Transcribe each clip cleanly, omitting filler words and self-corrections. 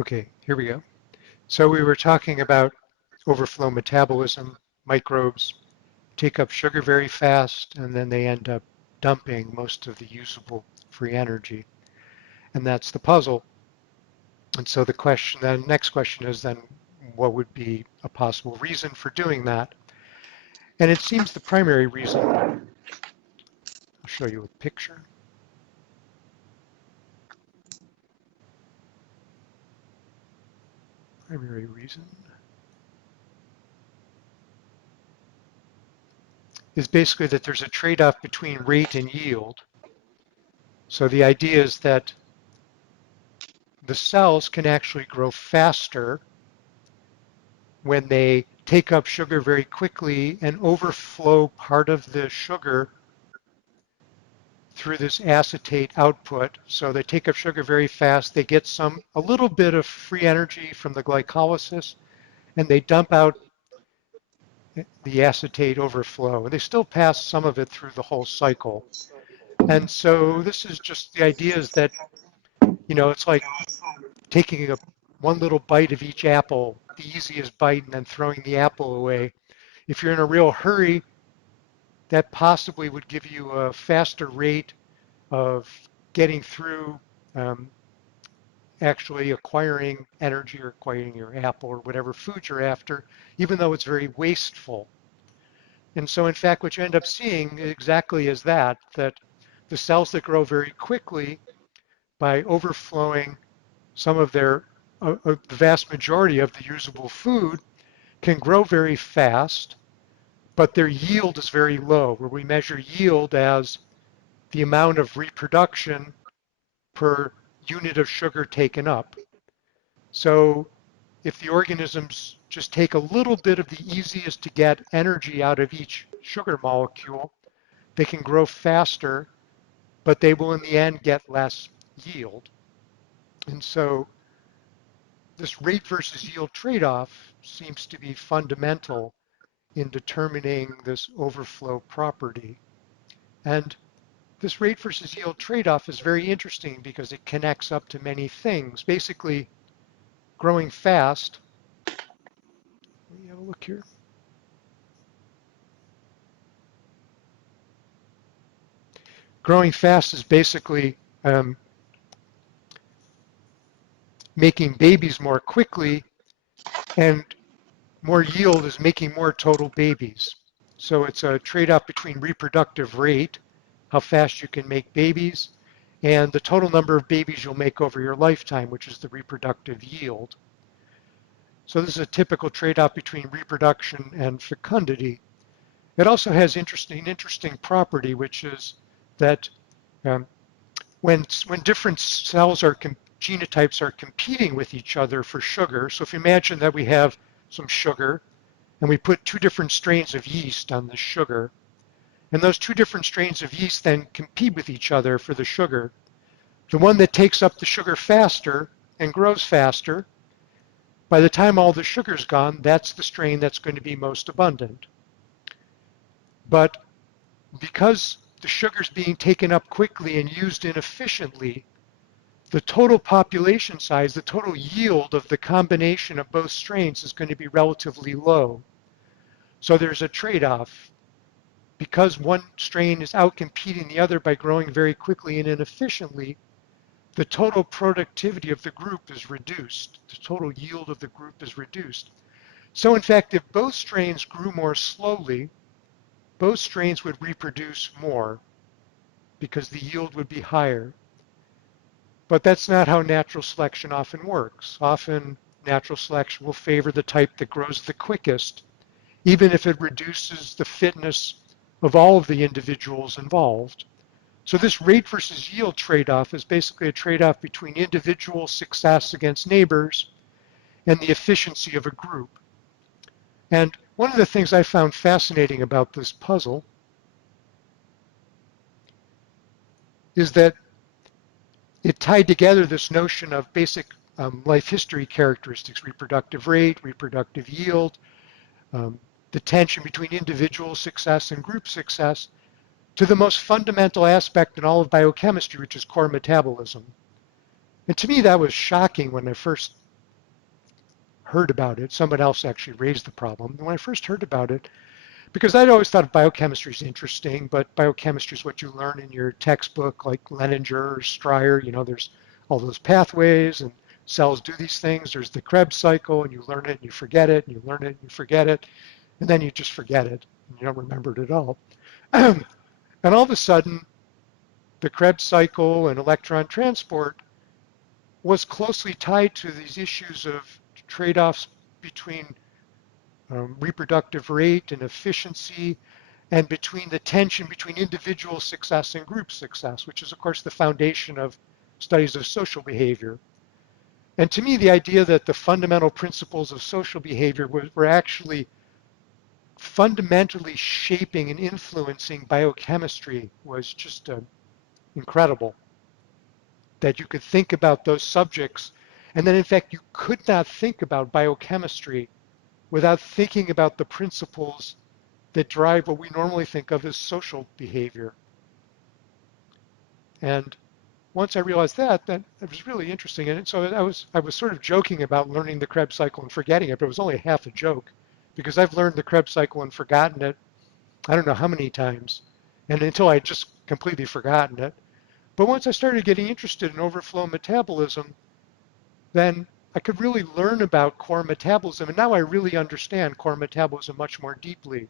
Okay, here we go. So we were talking about overflow metabolism. Microbes take up sugar very fast, and then they end up dumping most of the usable free energy. And that's the puzzle. And so the next question is then, what would be a possible reason for doing that? And it seems the primary reason, I'll show you a picture. Primary reason is basically that there's a trade-off between rate and yield. So the idea is that the cells can actually grow faster when they take up sugar very quickly and overflow part of the sugar through this acetate output. So they take up sugar very fast, they get a little bit of free energy from the glycolysis, and they dump out the acetate overflow. And they still pass some of it through the whole cycle. And so this is just the idea is that, it's like taking one little bite of each apple, the easiest bite, and then throwing the apple away. If you're in a real hurry, that possibly would give you a faster rate of getting through um, actually acquiring energy or acquiring your apple or whatever food you're after, even though it's very wasteful. And so in fact, what you end up seeing exactly is that the cells that grow very quickly by overflowing some of the vast majority of the usable food can grow very fast, but their yield is very low, where we measure yield as the amount of reproduction per unit of sugar taken up. So if the organisms just take a little bit of the easiest to get energy out of each sugar molecule, they can grow faster, but they will in the end get less yield. And so this rate versus yield trade-off seems to be fundamental in determining this overflow property. And this rate versus yield trade-off is very interesting because it connects up to many things. Basically, growing fast, let me have a look here. Growing fast is basically making babies more quickly, and more yield is making more total babies. So it's a trade-off between reproductive rate, how fast you can make babies, and the total number of babies you'll make over your lifetime, which is the reproductive yield. So this is a typical trade-off between reproduction and fecundity. It also has interesting property, which is that um, when different genotypes are competing with each other for sugar, so if you imagine that we have some sugar and we put two different strains of yeast on the sugar, and those two different strains of yeast then compete with each other for the sugar. The one that takes up the sugar faster and grows faster, by the time all the sugar's gone, that's the strain that's going to be most abundant. But because the sugar's being taken up quickly and used inefficiently, the total population size, the total yield of the combination of both strains is going to be relatively low. So there's a trade-off. Because one strain is outcompeting the other by growing very quickly and inefficiently, the total productivity of the group is reduced. The total yield of the group is reduced. So in fact, if both strains grew more slowly, both strains would reproduce more because the yield would be higher. But that's not how natural selection often works. Often natural selection will favor the type that grows the quickest, even if it reduces the fitness of all of the individuals involved. So this rate versus yield trade-off is basically a trade-off between individual success against neighbors and the efficiency of a group. And one of the things I found fascinating about this puzzle is that it tied together this notion of basic life history characteristics, reproductive rate, reproductive yield, the tension between individual success and group success, to the most fundamental aspect in all of biochemistry, which is core metabolism. And to me, that was shocking when I first heard about it. Someone else actually raised the problem. And when I first heard about it, because I'd always thought biochemistry is interesting, but biochemistry is what you learn in your textbook, like Leninger or Stryer. There's all those pathways and cells do these things. There's the Krebs cycle, and you learn it and you forget it, and you learn it and you forget it, and then you just forget it, and you don't remember it at all. And all of a sudden, the Krebs cycle and electron transport was closely tied to these issues of trade-offs between reproductive rate and efficiency, and between the tension between individual success and group success, which is, of course, the foundation of studies of social behavior. And to me, the idea that the fundamental principles of social behavior were actually fundamentally shaping and influencing biochemistry was just incredible. That you could think about those subjects, and then in fact you could not think about biochemistry without thinking about the principles that drive what we normally think of as social behavior. And once I realized that it was really interesting. And so I was sort of joking about learning the Krebs cycle and forgetting it, but it was only half a joke, because I've learned the Krebs cycle and forgotten it I don't know how many times, and until I just completely forgotten it. But once I started getting interested in overflow metabolism, then I could really learn about core metabolism, and now I really understand core metabolism much more deeply.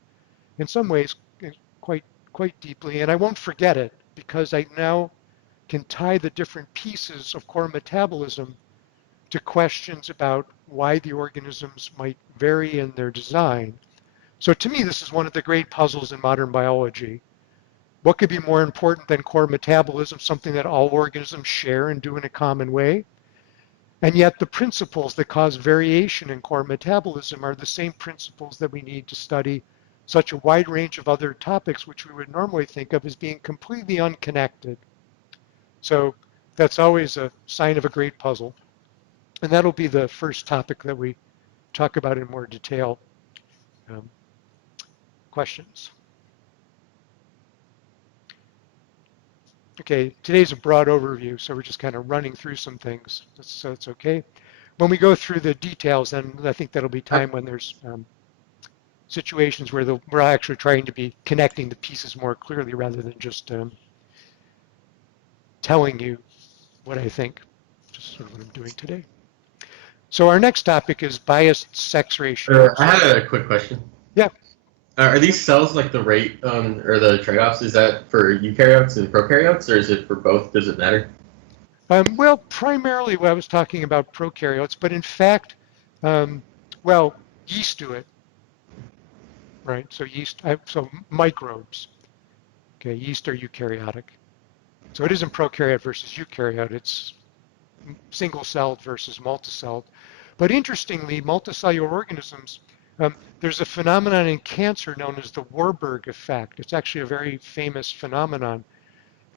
In some ways, quite quite deeply, and I won't forget it because I now can tie the different pieces of core metabolism to questions about why the organisms might vary in their design. So to me, this is one of the great puzzles in modern biology. What could be more important than core metabolism, something that all organisms share and do in a common way? And yet the principles that cause variation in core metabolism are the same principles that we need to study such a wide range of other topics which we would normally think of as being completely unconnected. So that's always a sign of a great puzzle. And that'll be the first topic that we talk about in more detail. Um, Questions? Okay, today's a broad overview, so we're just kind of running through some things, so it's okay. When we go through the details, then I think that'll be time when there's situations where we're actually trying to be connecting the pieces more clearly rather than just telling you what I think, just sort of what I'm doing today. So our next topic is biased sex ratios. I had a quick question. Yeah. Are these cells like the rate or the trade-offs? Is that for eukaryotes and prokaryotes, or is it for both? Does it matter? Well, primarily I was talking about prokaryotes, but in fact, um, well, yeast do it, right? So so microbes, okay, yeast are eukaryotic. So it isn't prokaryote versus eukaryote, it's single-celled versus multicelled. But interestingly, multicellular organisms, there's a phenomenon in cancer known as the Warburg effect. It's actually a very famous phenomenon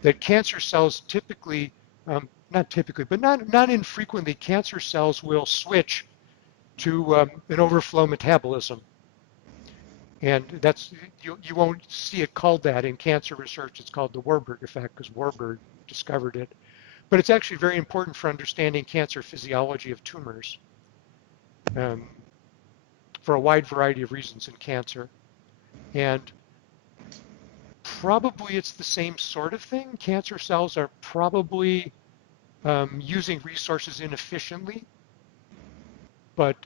that cancer cells typically, not typically, but not infrequently, cancer cells will switch to an overflow metabolism. And that's you won't see it called that in cancer research. It's called the Warburg effect because Warburg discovered it. But it's actually very important for understanding cancer physiology of tumors um, for a wide variety of reasons in cancer. And probably it's the same sort of thing. Cancer cells are probably using resources inefficiently, but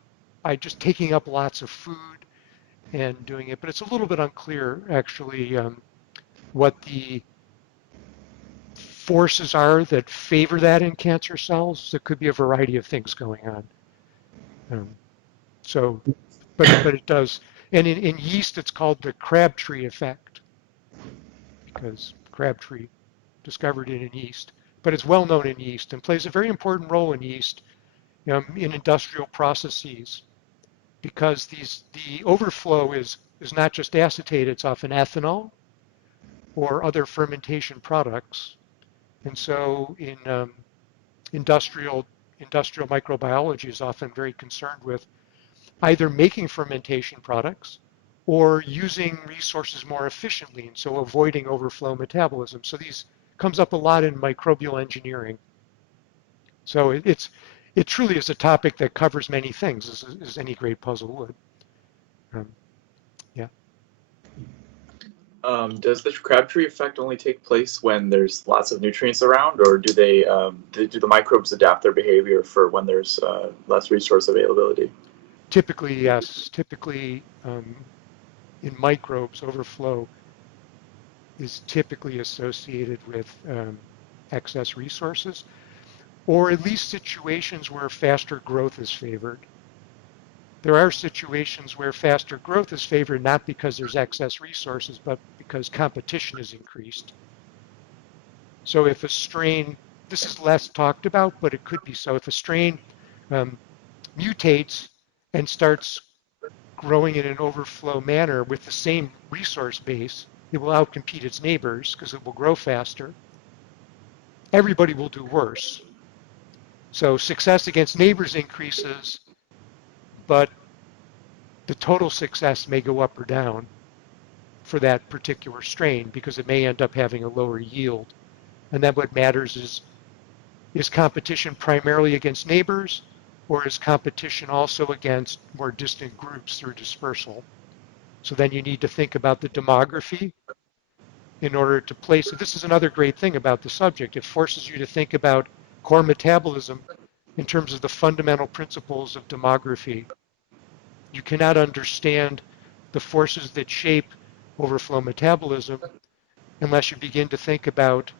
by just taking up lots of food and doing it. But it's a little bit unclear, actually, what the forces are that favor that in cancer cells. There could be a variety of things going on. Um, so, but it does. And in yeast, it's called the Crabtree effect because Crabtree discovered it in yeast. But it's well known in yeast and plays a very important role in yeast in industrial processes because the overflow is not just acetate, it's often ethanol or other fermentation products. And so in industrial microbiology is often very concerned with either making fermentation products or using resources more efficiently, and so avoiding overflow metabolism. So these comes up a lot in microbial engineering. So it truly is a topic that covers many things, as any great puzzle would. Um, yeah. Does the Crabtree effect only take place when there's lots of nutrients around, or do they do the microbes adapt their behavior for when there's less resource availability? Typically, yes. Typically, in microbes, overflow is typically associated with excess resources, or at least situations where faster growth is favored. There are situations where faster growth is favored not because there's excess resources, but because competition is increased. So if a strain, this is less talked about, but it could be so. If a strain um, mutates and starts growing in an overflow manner with the same resource base, it will outcompete its neighbors because it will grow faster. Everybody will do worse. So success against neighbors increases, but the total success may go up or down for that particular strain because it may end up having a lower yield. And then what matters is competition primarily against neighbors, or is competition also against more distant groups through dispersal? So then you need to think about the demography in order to place it. This is another great thing about the subject. It forces you to think about core metabolism in terms of the fundamental principles of demography. You cannot understand the forces that shape overflow metabolism unless you begin to think about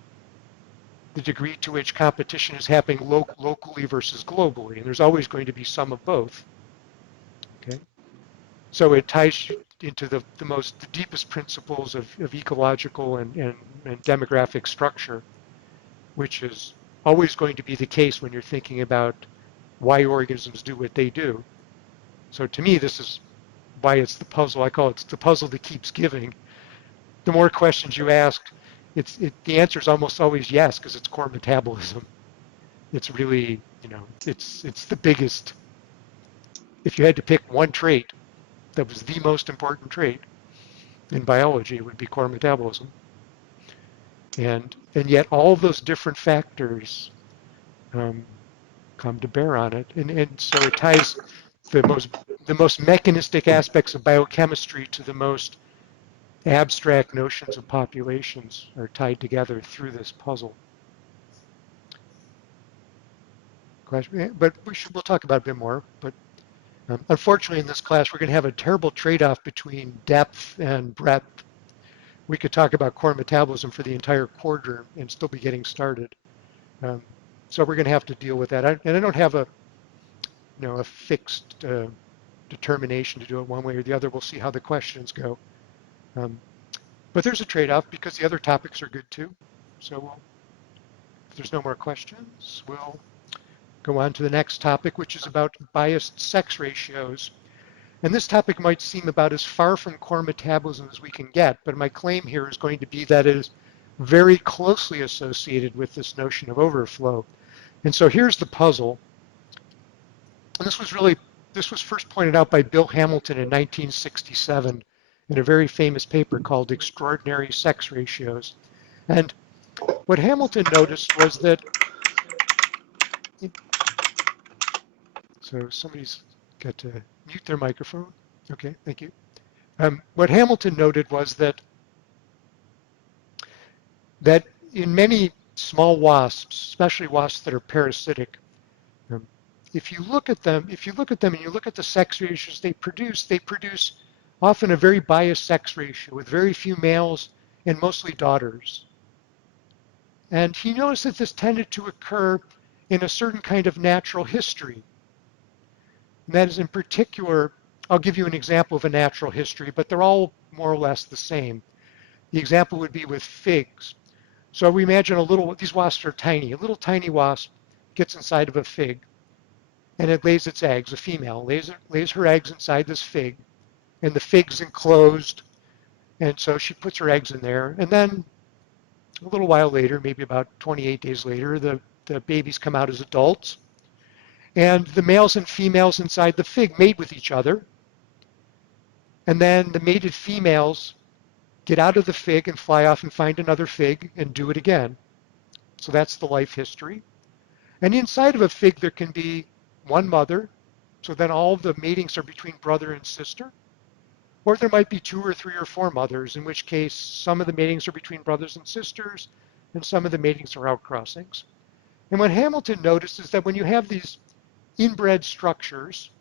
the degree to which competition is happening locally versus globally. And there's always going to be some of both. Okay. So it ties into the deepest principles of ecological and demographic structure, which is always going to be the case when you're thinking about why organisms do what they do. So to me, this is why it's the puzzle. I call it the puzzle that keeps giving. The more questions you ask, the answer is almost always yes, because it's core metabolism. It's really, it's the biggest. If you had to pick one trait that was the most important trait in biology, it would be core metabolism. And yet all of those different factors um, come to bear on it. And so it ties the most mechanistic aspects of biochemistry to the most abstract notions of populations are tied together through this puzzle. But we'll talk about it a bit more. But unfortunately, in this class, we're going to have a terrible trade-off between depth and breadth. We could talk about core metabolism for the entire quarter and still be getting started. Um, so we're going to have to deal with that. And I don't have a fixed determination to do it one way or the other. We'll see how the questions go. Um, but there's a trade-off because the other topics are good too. So if there's no more questions, we'll go on to the next topic, which is about biased sex ratios. And this topic might seem about as far from core metabolism as we can get, but my claim here is going to be that it is very closely associated with this notion of overflow. And so here's the puzzle. And this was first pointed out by Bill Hamilton in 1967 in a very famous paper called Extraordinary Sex Ratios. And what Hamilton noticed was that, so somebody's got to mute their microphone. Okay, thank you. What Hamilton noted was that in many small wasps, especially wasps that are parasitic, um, if you look at them and you look at the sex ratios they produce often a very biased sex ratio with very few males and mostly daughters. And he noticed that this tended to occur in a certain kind of natural history. And that is in particular, I'll give you an example of a natural history, but they're all more or less the same. The example would be with figs. So we imagine these wasps are tiny. A little tiny wasp gets inside of a fig and it lays its eggs. A female lays her eggs inside this fig, and the fig's enclosed, and so she puts her eggs in there. And then a little while later, maybe about 28 days later, the babies come out as adults, and the males and females inside the fig mate with each other, and then the mated females get out of the fig and fly off and find another fig and do it again. So that's the life history. And inside of a fig, there can be one mother, so then all of the matings are between brother and sister. Or there might be 2 or 3 or 4 mothers, in which case some of the matings are between brothers and sisters, and some of the matings are outcrossings. And what Hamilton noticed is that when you have these inbred structures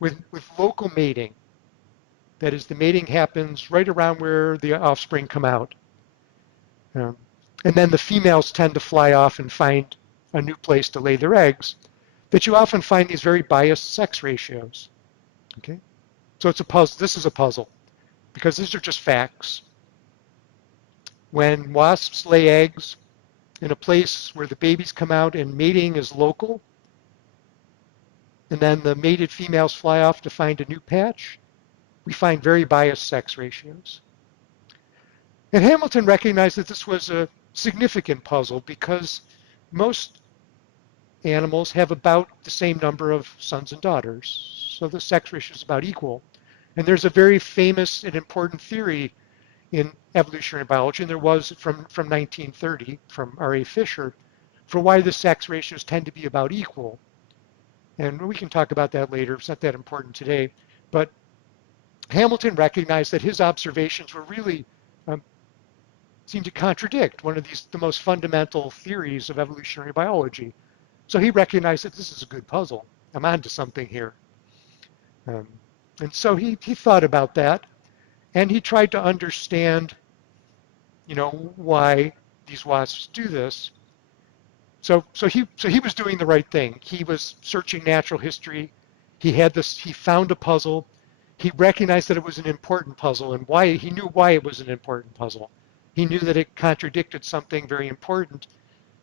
with local mating, that is, the mating happens right around where the offspring come out, um, and then the females tend to fly off and find a new place to lay their eggs, that you often find these very biased sex ratios. Okay, so it's a puzzle. This is a puzzle because these are just facts. When wasps lay eggs in a place where the babies come out and mating is local, and then the mated females fly off to find a new patch, we find very biased sex ratios. And Hamilton recognized that this was a significant puzzle because most animals have about the same number of sons and daughters. So the sex ratio is about equal. And there's a very famous and important theory in evolutionary biology, and there was from 1930 from R.A. Fisher, for why the sex ratios tend to be about equal. And we can talk about that later. It's not that important today. But Hamilton recognized that his observations were really seemed to contradict one of the most fundamental theories of evolutionary biology. So he recognized that this is a good puzzle. I'm onto something here. Um, and so he thought about that, and he tried to understand, why these wasps do this. So he was doing the right thing. He was searching natural history. He found a puzzle. He recognized that it was an important puzzle, and he knew why it was an important puzzle. He knew that it contradicted something very important,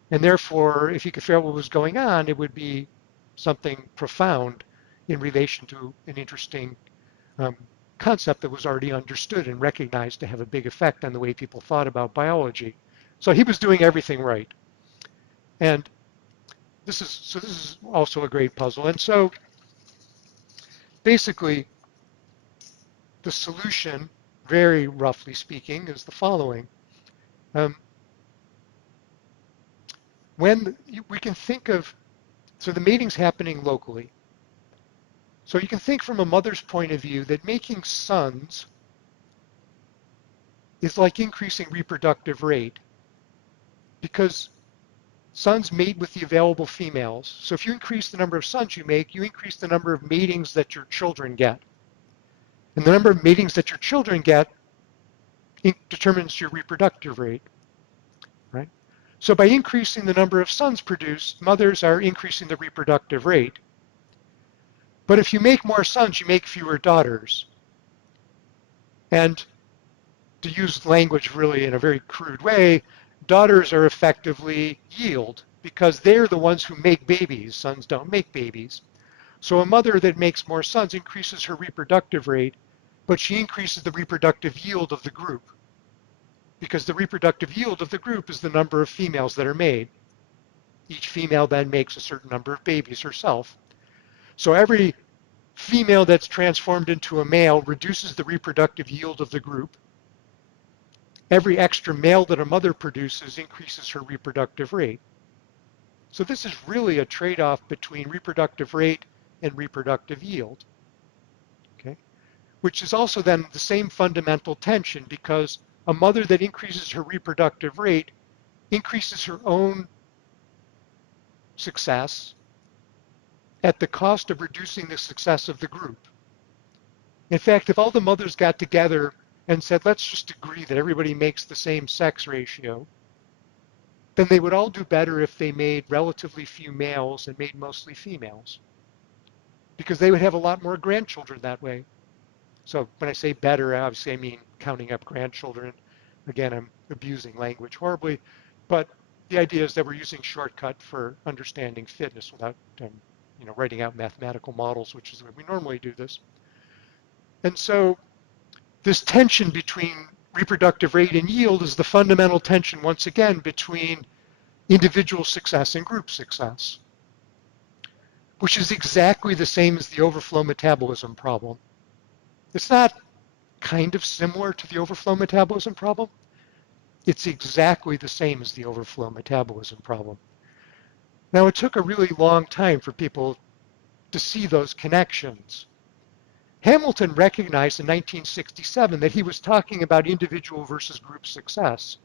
and therefore, if he could figure out what was going on, it would be something profound in relation to an interesting um, concept that was already understood and recognized to have a big effect on the way people thought about biology. So he was doing everything right. And this is also a great puzzle. And so basically, the solution, very roughly speaking, is the following. Um, when we can think of, so the mating's happening locally. So you can think from a mother's point of view that making sons is like increasing reproductive rate because sons mate with the available females. So if you increase the number of sons you make, you increase the number of matings that your children get. And the number of matings that your children get determines your reproductive rate, right? So by increasing the number of sons produced, mothers are increasing the reproductive rate. But if you make more sons, you make fewer daughters. And to use language really in a very crude way, daughters are effectively yield because they're the ones who make babies. Sons don't make babies. So a mother that makes more sons increases her reproductive rate, but she increases the reproductive yield of the group because the reproductive yield of the group is the number of females that are made. Each female then makes a certain number of babies herself. So every female that's transformed into a male reduces the reproductive yield of the group. Every extra male that a mother produces increases her reproductive rate. So this is really a trade-off between reproductive rate and reproductive yield, okay? Which is also then the same fundamental tension because a mother that increases her reproductive rate increases her own success at the cost of reducing the success of the group. In fact, if all the mothers got together and said, let's just agree that everybody makes the same sex ratio, then they would all do better if they made relatively few males and made mostly females, because they would have a lot more grandchildren that way. So when I say better, obviously I mean counting up grandchildren. Again, I'm abusing language horribly, but the idea is that we're using shortcut for understanding fitness without writing out mathematical models, which is the way we normally do this. And so this tension between reproductive rate and yield is the fundamental tension, once again, between individual success and group success, which is exactly the same as the overflow metabolism problem. It's not kind of similar to the overflow metabolism problem. It's exactly the same as the overflow metabolism problem. Now, it took a really long time for people to see those connections. Hamilton recognized in 1967 that he was talking about individual versus group success.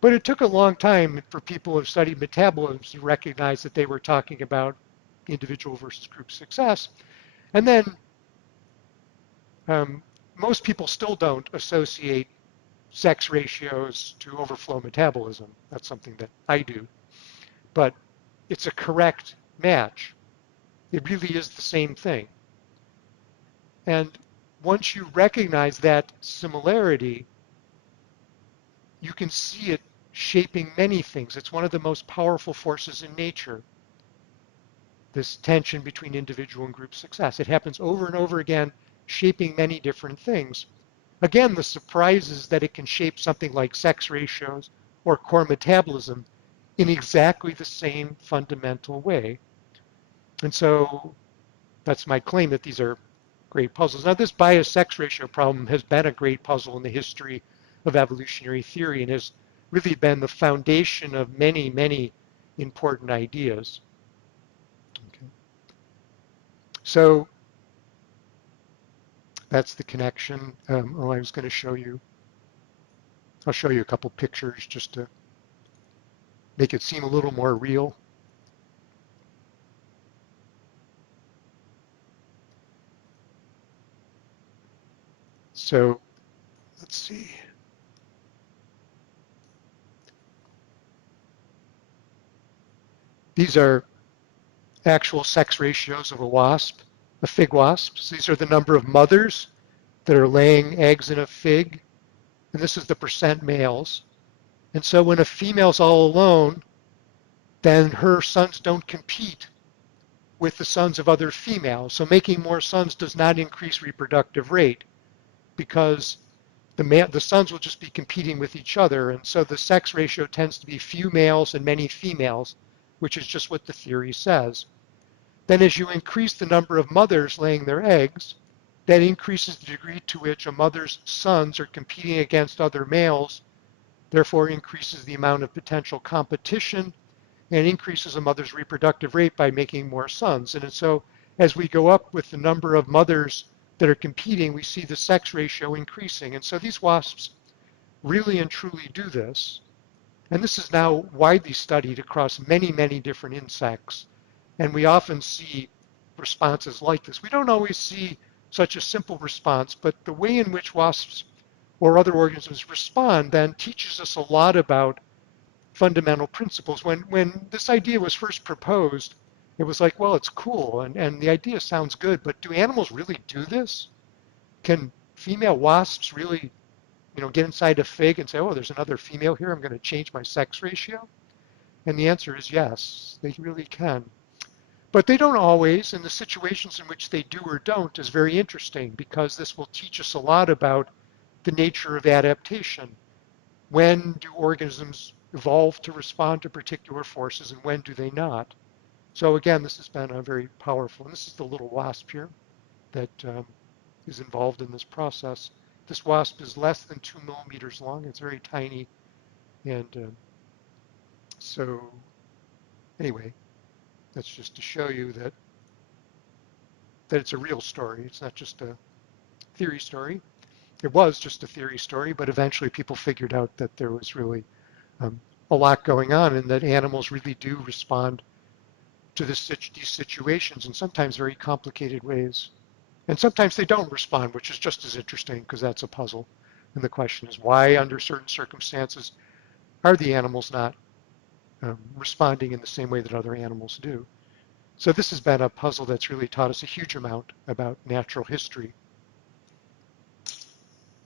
But it took a long time for people who studied metabolism to recognize that they were talking about individual versus group success. And then most people still don't associate sex ratios to overflow metabolism. That's something that I do. But it's a correct match. It really is the same thing. And once you recognize that similarity, you can see it shaping many things. It's one of the most powerful forces in nature, this tension between individual and group success. It happens over and over again, shaping many different things. Again, the surprise is that it can shape something like sex ratios or core metabolism in exactly the same fundamental way. And so that's my claim, that these are great puzzles. Now, this bias-sex ratio problem has been a great puzzle in the history of evolutionary theory and has really been the foundation of many, many important ideas. Okay. So that's the connection. I was going to show you, I'll show you a couple pictures just to make it seem a little more real. So let's see. These are actual sex ratios of a wasp, a fig wasp. So these are the number of mothers that are laying eggs in a fig, and this is the percent males. And so when a female's all alone, then her sons don't compete with the sons of other females. So making more sons does not increase reproductive rate because the sons will just be competing with each other. And so the sex ratio tends to be few males and many females, which is just what the theory says. Then as you increase the number of mothers laying their eggs, that increases the degree to which a mother's sons are competing against other males, therefore increases the amount of potential competition and increases a mother's reproductive rate by making more sons. And so as we go up with the number of mothers that are competing, we see the sex ratio increasing. And so these wasps really and truly do this. And this is now widely studied across many, many different insects. And we often see responses like this. We don't always see such a simple response, but the way in which wasps or other organisms respond then teaches us a lot about fundamental principles. When this idea was first proposed, it was like, well, it's cool and the idea sounds good, but do animals really do this? Can female wasps really, get inside a fig and say, oh, there's another female here, I'm going to change my sex ratio? And the answer is yes, they really can. But they don't always, and the situations in which they do or don't is very interesting because this will teach us a lot about the nature of adaptation. When do organisms evolve to respond to particular forces and when do they not? So again, this has been a very powerful, and this is the little wasp here that is involved in this process. This wasp is less than 2 millimeters long. It's very tiny. And so anyway, that's just to show you that it's a real story. It's not just a theory story. It was just a theory story, but eventually people figured out that there was really a lot going on and that animals really do respond to these situations in sometimes very complicated ways. And sometimes they don't respond, which is just as interesting because that's a puzzle. And the question is why, under certain circumstances, are the animals not responding in the same way that other animals do? So this has been a puzzle that's really taught us a huge amount about natural history.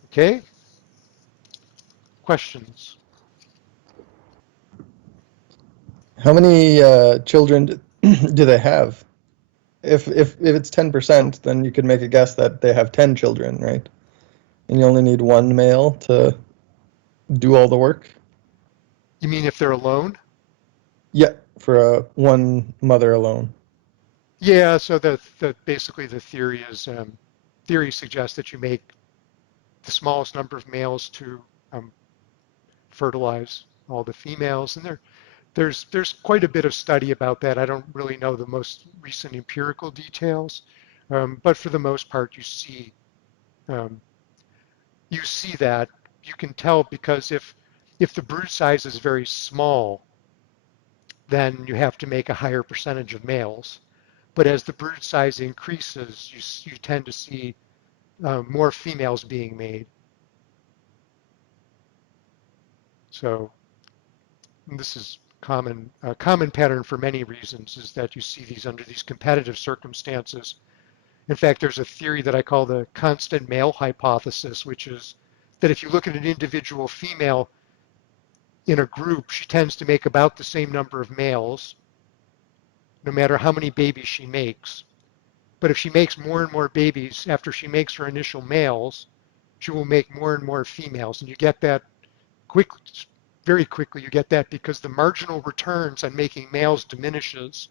Okay? Questions? How many children do they have? If it's 10%, then you could make a guess that they have 10 children, right? And you only need one male to do all the work. You mean if they're alone? Yeah, for one mother alone. Yeah, so basically the theory is, theory suggests that you make the smallest number of males to fertilize all the females. And there's quite a bit of study about that. I don't really know the most recent empirical details, but for the most part, um, you see that. You can tell because if the brood size is very small, then you have to make a higher percentage of males. But as the brood size increases, you tend to see more females being made. So this is a common pattern for many reasons, is that you see these under these competitive circumstances. In fact, there's a theory that I call the constant male hypothesis, which is that if you look at an individual female in a group, she tends to make about the same number of males, no matter how many babies she makes. But if she makes more and more babies after she makes her initial males, she will make more and more females. And you get that quickly, very quickly you get that because the marginal returns on making males diminishes.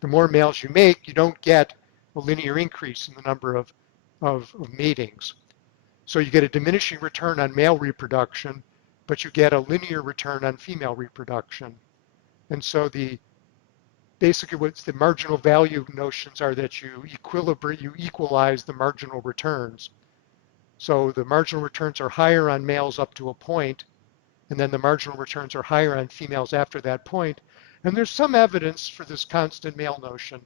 The more males you make, you don't get a linear increase in the number of matings. So you get a diminishing return on male reproduction, but you get a linear return on female reproduction. And so basically what's the marginal value notions are that you equalize the marginal returns. So the marginal returns are higher on males up to a point, and then the marginal returns are higher on females after that point. And there's some evidence for this constant male notion.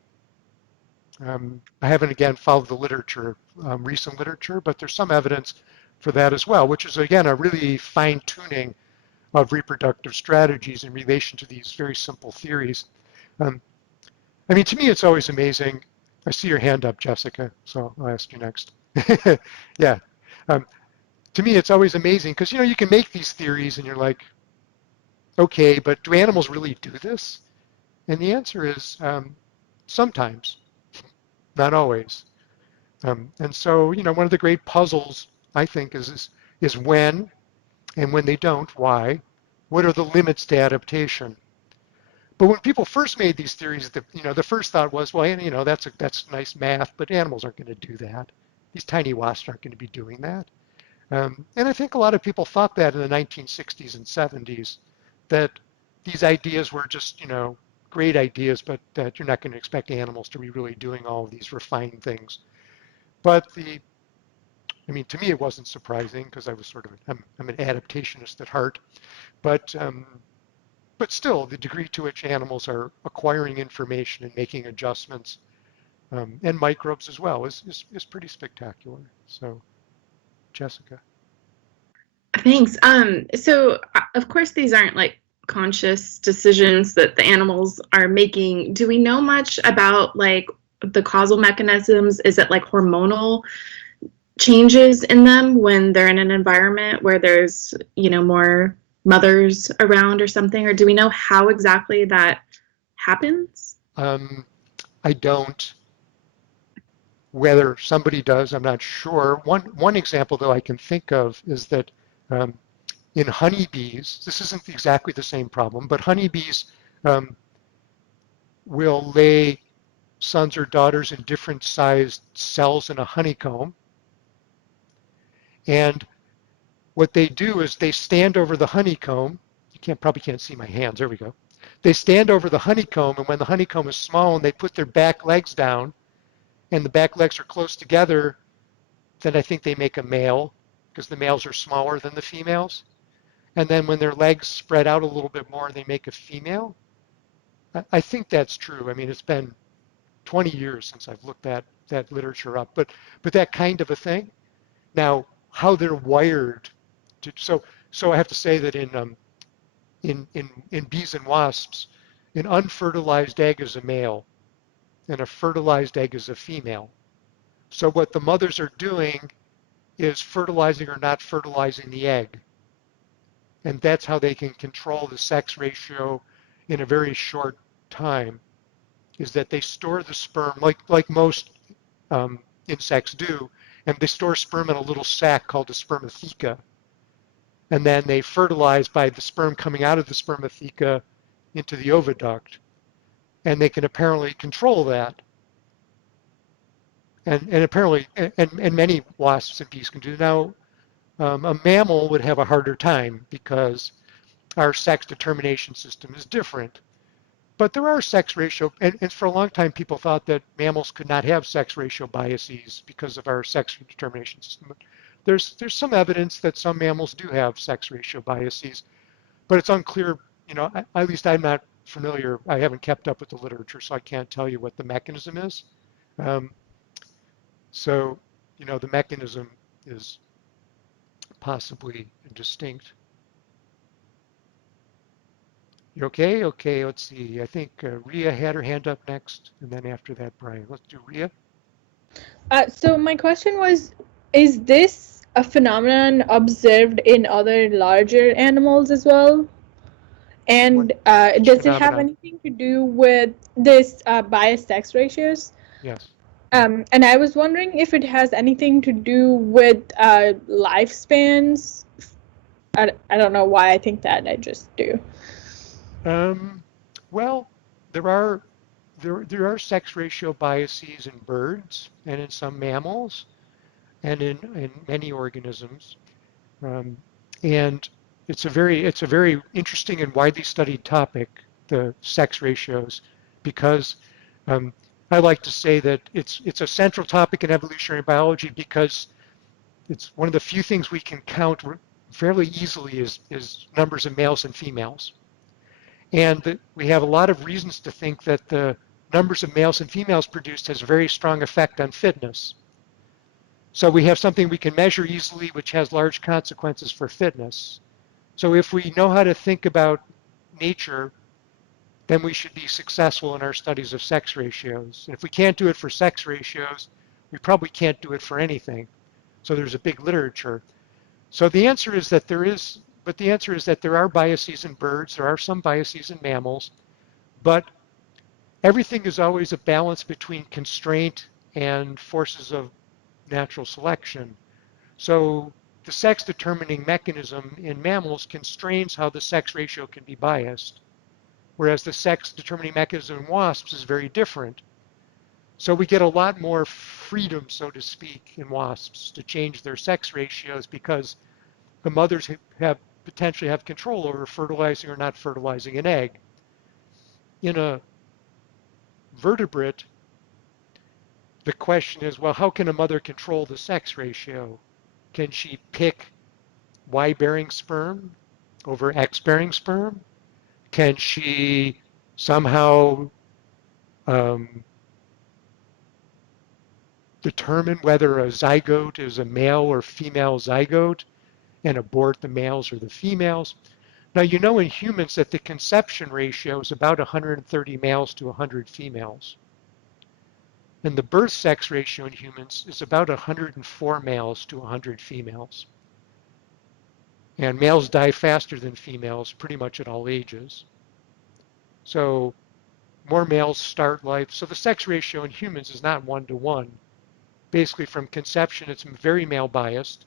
I haven't, again, followed the literature, recent literature, but there's some evidence for that as well, which is, again, a really fine-tuning of reproductive strategies in relation to these very simple theories. I mean, to me, it's always amazing. I see your hand up, Jessica, so I'll ask you next. Yeah. To me, it's always amazing because, you can make these theories and you're like, okay, but do animals really do this? And the answer is sometimes, not always. And so, one of the great puzzles, I think, is when, and when they don't, why? What are the limits to adaptation? But when people first made these theories, the first thought was, well, that's nice math, but animals aren't going to do that. These tiny wasps aren't going to be doing that. And I think a lot of people thought that in the 1960s and 70s, that these ideas were just, great ideas, but that you're not going to expect animals to be really doing all of these refined things. But to me, it wasn't surprising because I was I'm an adaptationist at heart. But still, the degree to which animals are acquiring information and making adjustments, and microbes as well, is pretty spectacular. So, Jessica. Thanks. So of course these aren't like conscious decisions that the animals are making. Do we know much about like the causal mechanisms? Is it like hormonal changes in them when they're in an environment where there's, more mothers around or something? Or do we know how exactly that happens? I don't. Whether somebody does, I'm not sure. One example, though, I can think of is that in honeybees, this isn't exactly the same problem, but honeybees will lay sons or daughters in different sized cells in a honeycomb. And what they do is they stand over the honeycomb. You probably can't see my hands. There we go. They stand over the honeycomb, and when the honeycomb is small and they put their back legs down, and the back legs are close together, then I think they make a male because the males are smaller than the females. And then when their legs spread out a little bit more, they make a female. I think that's true. I mean, it's been 20 years since I've looked that literature up, but that kind of a thing. Now, how they're wired so I have to say that in bees and wasps, an unfertilized egg is a male and a fertilized egg is a female. So what the mothers are doing is fertilizing or not fertilizing the egg. And that's how they can control the sex ratio in a very short time, is that they store the sperm like most insects do, and they store sperm in a little sac called a spermatheca. And then they fertilize by the sperm coming out of the spermatheca into the oviduct. And they can apparently control that. And apparently, and many wasps and bees can do. Now, a mammal would have a harder time because our sex determination system is different. But there are sex ratio, and for a long time people thought that mammals could not have sex ratio biases because of our sex determination system. There's some evidence that some mammals do have sex ratio biases, but it's unclear, at least I'm not familiar, I haven't kept up with the literature, so I can't tell you what the mechanism is. Um, so, the mechanism is possibly distinct. You okay? Okay, let's see. I think Rhea had her hand up next, and then after that, Brian. Let's do Rhea. So my question was, is this a phenomenon observed in other larger animals as well? And does it have Phenomenon? anything to do with this biased sex ratios? Yes. And I was wondering if it has anything to do with lifespans. I don't know why I think that, I just do. Well, there are sex ratio biases in birds and in some mammals and in many organisms. And it's a very interesting and widely studied topic, the sex ratios, because I like to say that it's a central topic in evolutionary biology because it's one of the few things we can count fairly easily is numbers of males and females. And we have a lot of reasons to think that the numbers of males and females produced has a very strong effect on fitness. So we have something we can measure easily, which has large consequences for fitness. So if we know how to think about nature, then we should be successful in our studies of sex ratios. And if we can't do it for sex ratios, we probably can't do it for anything. So there's a big literature. So the answer is that there are biases in birds, there are some biases in mammals, but everything is always a balance between constraint and forces of natural selection. So the sex determining mechanism in mammals constrains how the sex ratio can be biased, whereas the sex determining mechanism in wasps is very different. So we get a lot more freedom, so to speak, in wasps to change their sex ratios because the mothers potentially have control over fertilizing or not fertilizing an egg. In a vertebrate, the question is, well, how can a mother control the sex ratio? Can she pick Y-bearing sperm over X-bearing sperm? Can she somehow determine whether a zygote is a male or female zygote and abort the males or the females? Now, in humans that the conception ratio is about 130 males to 100 females. And the birth sex ratio in humans is about 104 males to 100 females. And males die faster than females pretty much at all ages. So more males start life. So the sex ratio in humans is not 1-to-1. Basically from conception, it's very male biased.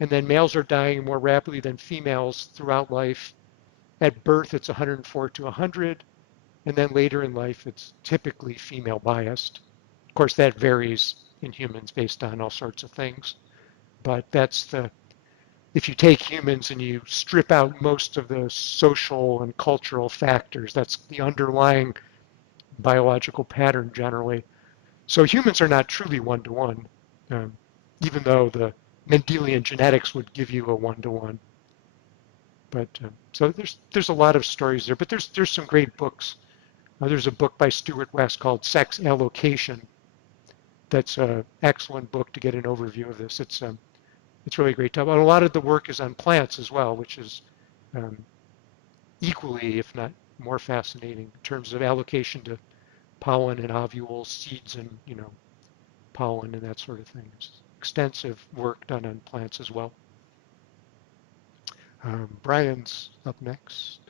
And then males are dying more rapidly than females throughout life. At birth, it's 104 to 100. And then later in life, it's typically female biased. Of course, that varies in humans based on all sorts of things. But if you take humans and you strip out most of the social and cultural factors, that's the underlying biological pattern generally. So humans are not truly 1-to-1, even though the Mendelian genetics would give you a 1-to-1. But so there's a lot of stories there, but there's some great books. There's a book by Stuart West called Sex Allocation. That's an excellent book to get an overview of this. It's really great. But a lot of the work is on plants as well, which is equally, if not more fascinating in terms of allocation to pollen and ovules, seeds and, pollen and that sort of thing. It's extensive work done on plants as well. Brian's up next.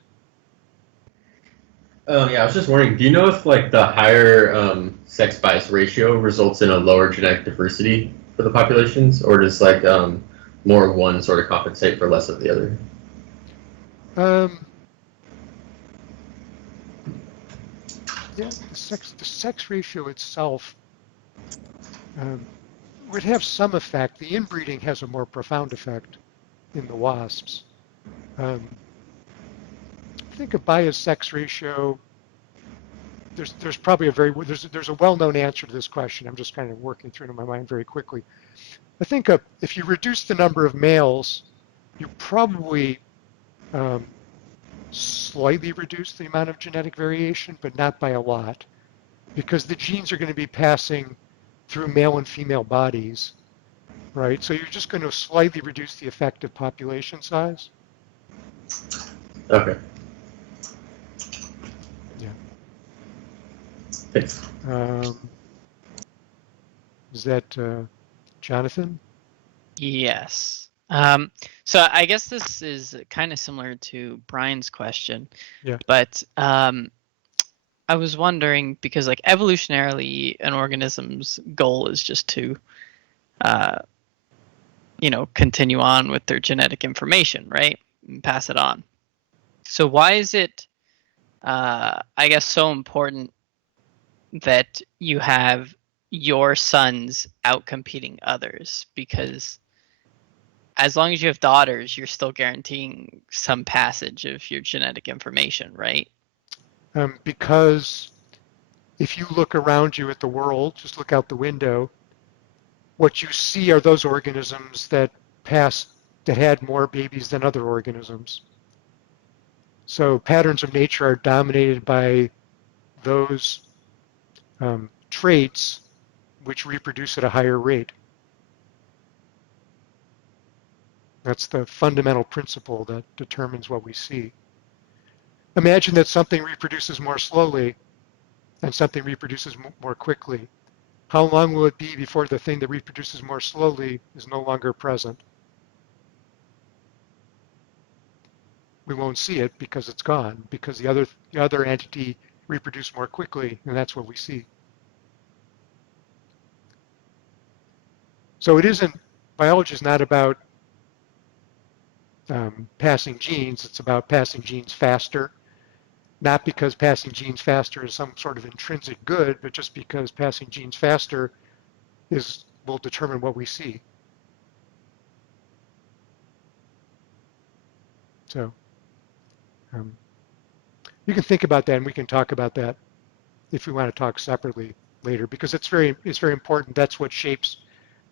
Yeah, I was just wondering, do you know if like the higher sex bias ratio results in a lower genetic diversity for the populations, or does like more of one sort of compensate for less of the other? Yeah, the sex ratio itself would have some effect. The inbreeding has a more profound effect in the wasps. think a bias-sex ratio, there's probably there's a well-known answer to this question. I'm just kind of working through it in my mind very quickly. I think if you reduce the number of males, you probably slightly reduce the amount of genetic variation, but not by a lot, because the genes are going to be passing through male and female bodies, right? So you're just going to slightly reduce the effective population size. Okay. Yeah. Thanks. Is that Jonathan? Yes. So I guess this is kind of similar to Brian's question. Yeah. But I was wondering, because like evolutionarily, an organism's goal is just to, continue on with their genetic information, right? And pass it on. So why is it, I guess, so important that you have your sons outcompeting others? Because as long as you have daughters, you're still guaranteeing some passage of your genetic information, right? Because if you look around you at the world, just look out the window, what you see are those organisms that had more babies than other organisms. So patterns of nature are dominated by those traits which reproduce at a higher rate. That's the fundamental principle that determines what we see. Imagine that something reproduces more slowly and something reproduces more quickly. How long will it be before the thing that reproduces more slowly is no longer present? We won't see it because it's gone, because the other entity reproduced more quickly, and that's what we see. So biology is not about passing genes, it's about passing genes faster. Not because passing genes faster is some sort of intrinsic good, but just because passing genes faster will determine what we see. So you can think about that, and we can talk about that if we want to talk separately later, because it's very important. That's what shapes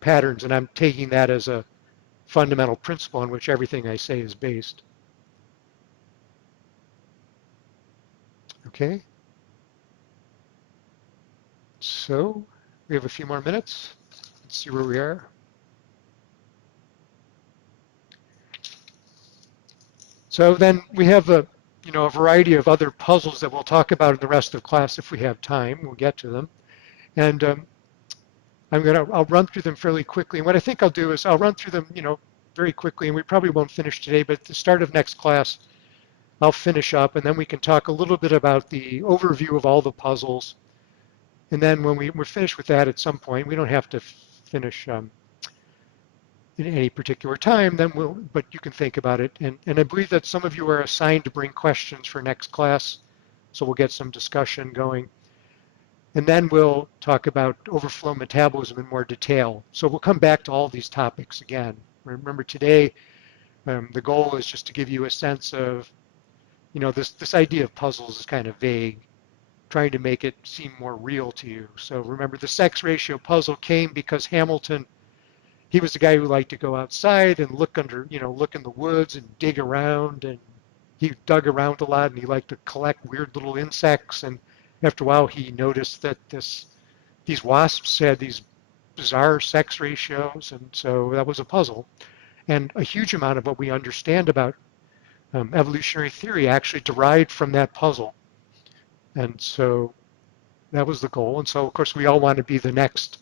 patterns, and I'm taking that as a fundamental principle on which everything I say is based. Okay. So we have a few more minutes. Let's see where we are. So then we have a variety of other puzzles that we'll talk about in the rest of class if we have time. We'll get to them. And I'll run through them fairly quickly. And what I think I'll do is I'll run through them, very quickly, and we probably won't finish today, but at the start of next class, I'll finish up, and then we can talk a little bit about the overview of all the puzzles. And then when we're finished with that at some point, we don't have to finish in any particular time, but you can think about it. And I believe that some of you are assigned to bring questions for next class, so we'll get some discussion going. And then we'll talk about overflow metabolism in more detail. So we'll come back to all these topics again. Remember today, the goal is just to give you a sense of, this idea of puzzles is kind of vague, trying to make it seem more real to you. So remember, the sex ratio puzzle came because Hamilton, he was the guy who liked to go outside and look in the woods and dig around, and he dug around a lot, and he liked to collect weird little insects. And after a while, he noticed that these wasps had these bizarre sex ratios, and so that was a puzzle. And a huge amount of what we understand about evolutionary theory actually derived from that puzzle. And so that was the goal. And so, of course, we all want to be the next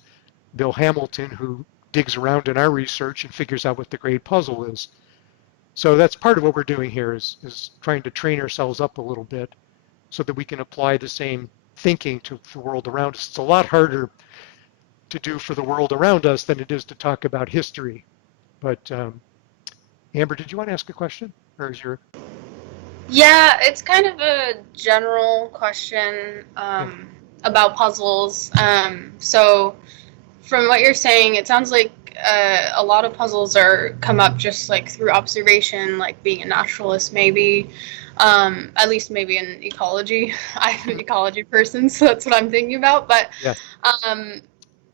Bill Hamilton who digs around in our research and figures out what the great puzzle is. So that's part of what we're doing here is trying to train ourselves up a little bit so that we can apply the same thinking to the world around us. It's a lot harder to do for the world around us than it is to talk about history. But Amber, did you want to ask a question? Or is your... Yeah, it's kind of a general question about puzzles. So from what you're saying, it sounds like a lot of puzzles come up just like through observation, like being a naturalist maybe. At least maybe in ecology. I'm an ecology person, so that's what I'm thinking about. But Yeah.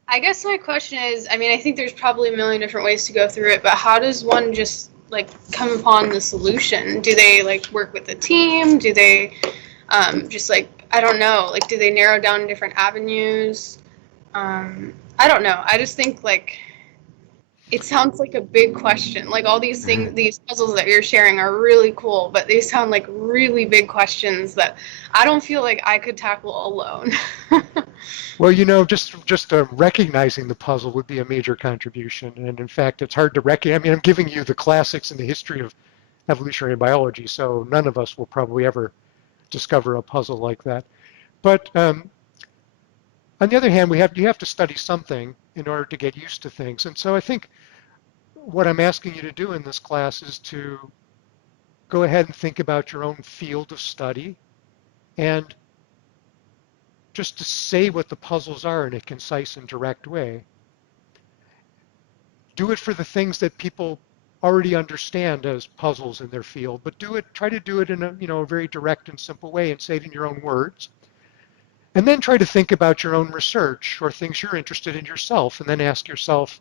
I guess my question is, I mean, I think there's probably a million different ways to go through it, but how does one just like come upon the solution? Do they like work with a team? Do they just like, I don't know, like do they narrow down different avenues? I don't know. I just think like it sounds like a big question. Like all these things, these puzzles that you're sharing are really cool, but they sound like really big questions that I don't feel like I could tackle alone. Well, just recognizing the puzzle would be a major contribution. And in fact, it's hard to recognize. I mean, I'm giving you the classics in the history of evolutionary biology, so none of us will probably ever discover a puzzle like that. But on the other hand, you have to study something in order to get used to things. And so I think what I'm asking you to do in this class is to go ahead and think about your own field of study and just to say what the puzzles are in a concise and direct way. Do it for the things that people already understand as puzzles in their field, but try to do it in a very direct and simple way and say it in your own words. And then try to think about your own research or things you're interested in yourself, and then ask yourself,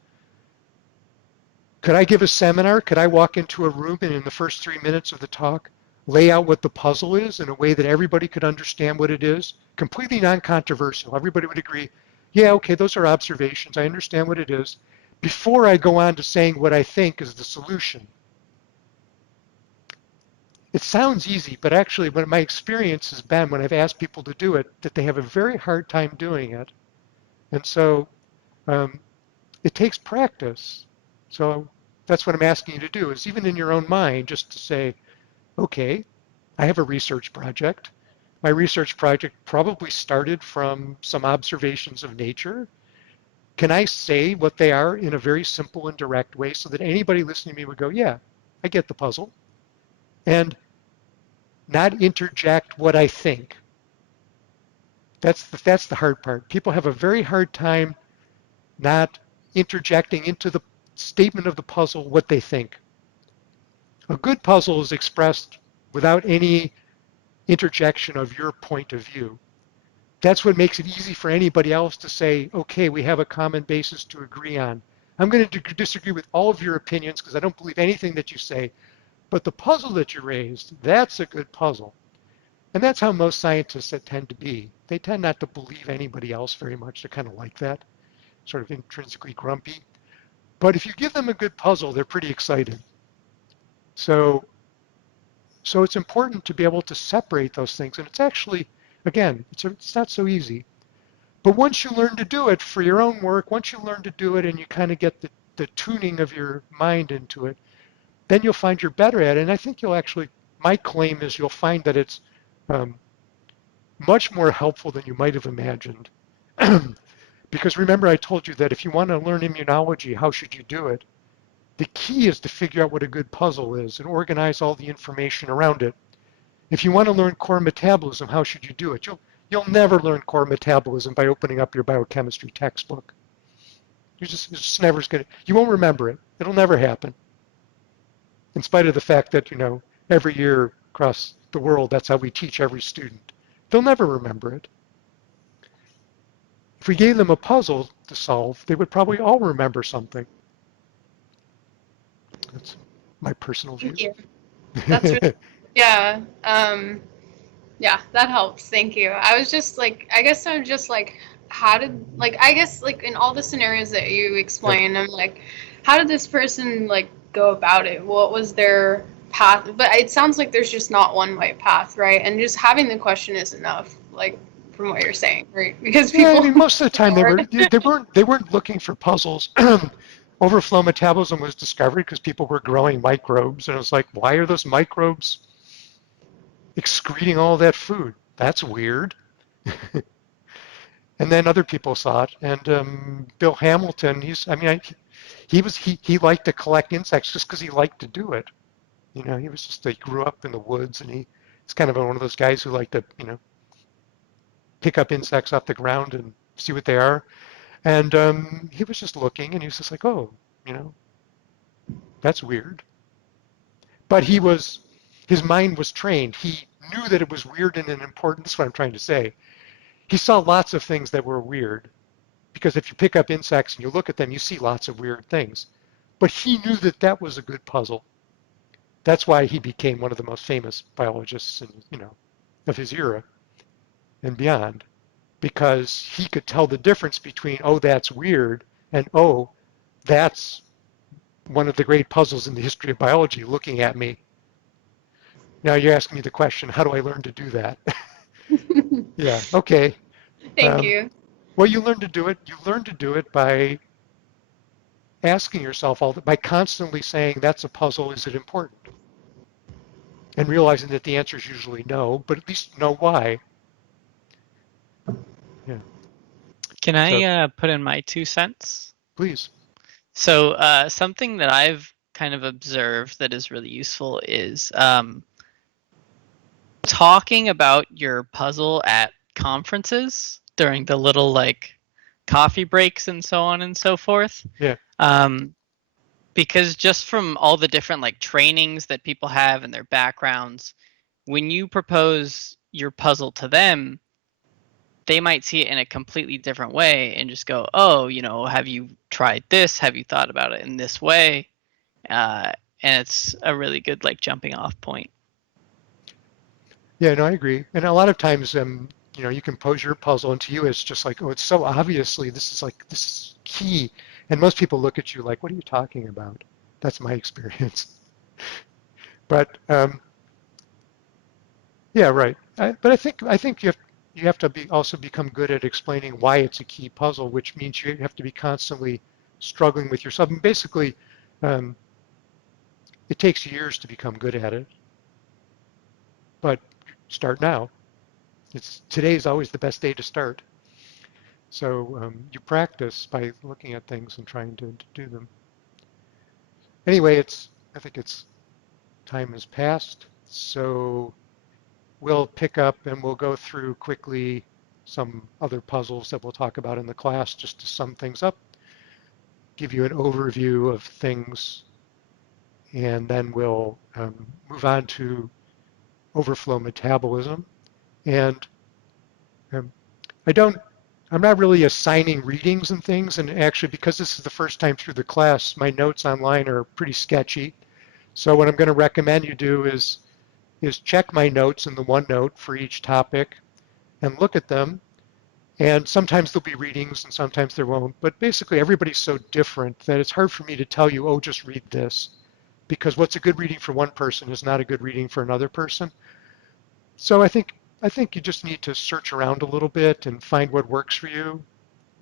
could I give a seminar? Could I walk into a room and in the first 3 minutes of the talk lay out what the puzzle is in a way that everybody could understand what it is? Completely non-controversial. Everybody would agree, yeah, okay, those are observations. I understand what it is. Before I go on to saying what I think is the solution. It sounds easy, but actually what my experience has been when I've asked people to do it, that they have a very hard time doing it. And so it takes practice. So that's what I'm asking you to do, is even in your own mind, just to say, okay, I have a research project. My research project probably started from some observations of nature. Can I say what they are in a very simple and direct way so that anybody listening to me would go, yeah, I get the puzzle, and not interject what I think. That's the hard part. People have a very hard time not interjecting into the statement of the puzzle what they think. A good puzzle is expressed without any interjection of your point of view. That's what makes it easy for anybody else to say, okay, we have a common basis to agree on. I'm going to disagree with all of your opinions because I don't believe anything that you say, but the puzzle that you raised, that's a good puzzle. And that's how most scientists tend to be. They tend not to believe anybody else very much. They're kind of like that, sort of intrinsically grumpy. But if you give them a good puzzle, they're pretty excited. So it's important to be able to separate those things. And it's actually, again, it's not so easy. But once you learn to do it for your own work, once you learn to do it and you kind of get the tuning of your mind into it, then you'll find you're better at it. And I think you'll actually, my claim is you'll find that it's much more helpful than you might have imagined. Because remember, I told you that if you want to learn immunology, how should you do it? The key is to figure out what a good puzzle is and organize all the information around it. If you want to learn core metabolism, how should you do it? You'll never learn core metabolism by opening up your biochemistry textbook. You're just never going to, you won't remember it. It'll never happen. In spite of the fact that, every year across the world, that's how we teach every student. They'll never remember it. If we gave them a puzzle to solve, they would probably all remember something. That's my personal view. Thank you. That's really, yeah. Yeah, that helps. Thank you. I was just like, I guess I'm just like, I guess like in all the scenarios that you explained, I'm like, how did this person like go about it? What was their path? But it sounds like there's just not one right path, right? And just having the question is enough, like from what you're saying, right? Because people. Yeah, I mean, most of the time they weren't looking for puzzles. Overflow metabolism was discovered because people were growing microbes, and it was like, why are those microbes excreting all that food? That's weird. And then other people saw it, and Bill Hamilton, he liked to collect insects just because he liked to do it. He grew up in the woods, and he's kind of one of those guys who like to, pick up insects off the ground and see what they are. And he was just looking, and he was just like, oh, that's weird. But he was His mind was trained. He knew that it was weird and important. That's what I'm trying to say. He saw lots of things that were weird, because if you pick up insects and you look at them, you see lots of weird things. But he knew that that was a good puzzle. That's why he became one of the most famous biologists of his era and beyond, because he could tell the difference between, oh, that's weird, and oh, that's one of the great puzzles in the history of biology looking at me. Now you're asking me the question, how do I learn to do that? Yeah, okay. Thank you. Well, you learn to do it. You learn to do it by asking yourself by constantly saying, that's a puzzle, is it important? And realizing that the answer is usually no, but at least know why. Yeah. Can So I put in my 2 cents? please. So something that I've kind of observed that is really useful is talking about your puzzle at conferences during the little like coffee breaks and so on and so forth. Yeah. Because just from all the different like trainings that people have and their backgrounds, when you propose your puzzle to them, they might see it in a completely different way and just go, oh, have you tried this? Have you thought about it in this way? And it's a really good like jumping off point. Yeah, no, I agree. And a lot of times, you can pose your puzzle, and to you, it's just like, oh, it's so obviously this is key. And most people look at you like, what are you talking about? That's my experience. But yeah, right. But I think you have to also become good at explaining why it's a key puzzle, which means you have to be constantly struggling with yourself. And basically, um, it takes years to become good at it. But start now. Today is always the best day to start. So you practice by looking at things and trying to do them. Anyway, I think time has passed. So we'll pick up and we'll go through quickly some other puzzles that we'll talk about in the class just to sum things up, give you an overview of things, and then we'll move on to overflow metabolism. And um, I'm not really assigning readings and things, and actually because this is the first time through the class, my notes online are pretty sketchy. So what I'm going to recommend you do is check my notes in the OneNote for each topic and look at them. And sometimes there'll be readings and sometimes there won't. But basically everybody's so different that it's hard for me to tell you, oh, just read this. Because what's a good reading for one person is not a good reading for another person. So I think you just need to search around a little bit and find what works for you.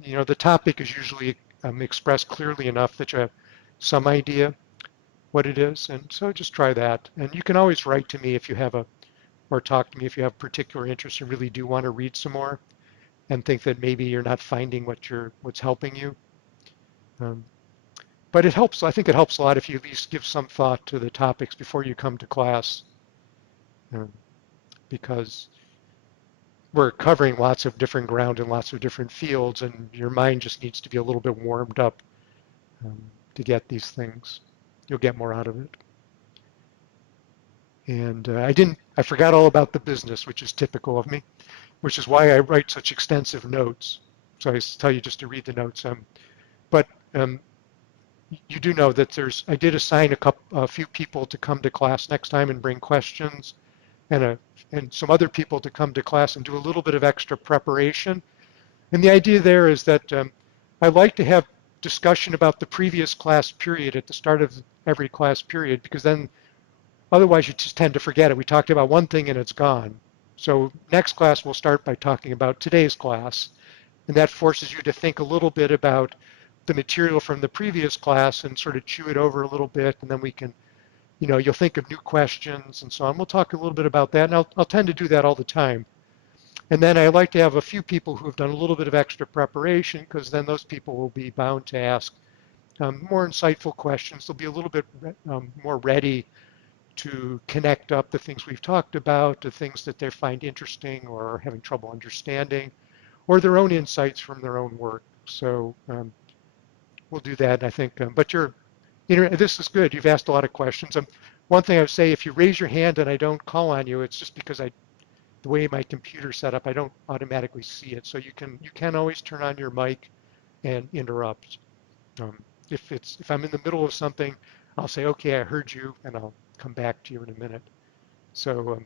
The topic is usually expressed clearly enough that you have some idea what it is. And so just try that. And you can always write to me if you have or talk to me if you have particular interest and really do want to read some more and think that maybe you're not finding what's helping you. But it helps. I think it helps a lot if you at least give some thought to the topics before you come to class, because we're covering lots of different ground in lots of different fields, and your mind just needs to be a little bit warmed up to get these things. You'll get more out of it. And I forgot all about the business, which is typical of me, which is why I write such extensive notes. So I tell you just to read the notes. But you do know that I did assign a few people to come to class next time and bring questions, and some other people to come to class and do a little bit of extra preparation. And the idea there is that I like to have discussion about the previous class period at the start of every class period, because then otherwise you just tend to forget it. We talked about one thing and it's gone. So next class we'll start by talking about today's class, and that forces you to think a little bit about the material from the previous class and sort of chew it over a little bit, and then we can, you'll think of new questions and so on. We'll talk a little bit about that, and I'll tend to do that all the time. And then I like to have a few people who have done a little bit of extra preparation, because then those people will be bound to ask more insightful questions. They'll be a little bit more ready to connect up the things we've talked about to things that they find interesting or are having trouble understanding, or their own insights from their own work. So we'll do that, I think. But this is good. You've asked a lot of questions. one thing I would say, if you raise your hand and I don't call on you, it's just because the way my computer's set up, I don't automatically see it. So you can always turn on your mic and interrupt. If I'm in the middle of something, I'll say, okay, I heard you, and I'll come back to you in a minute. So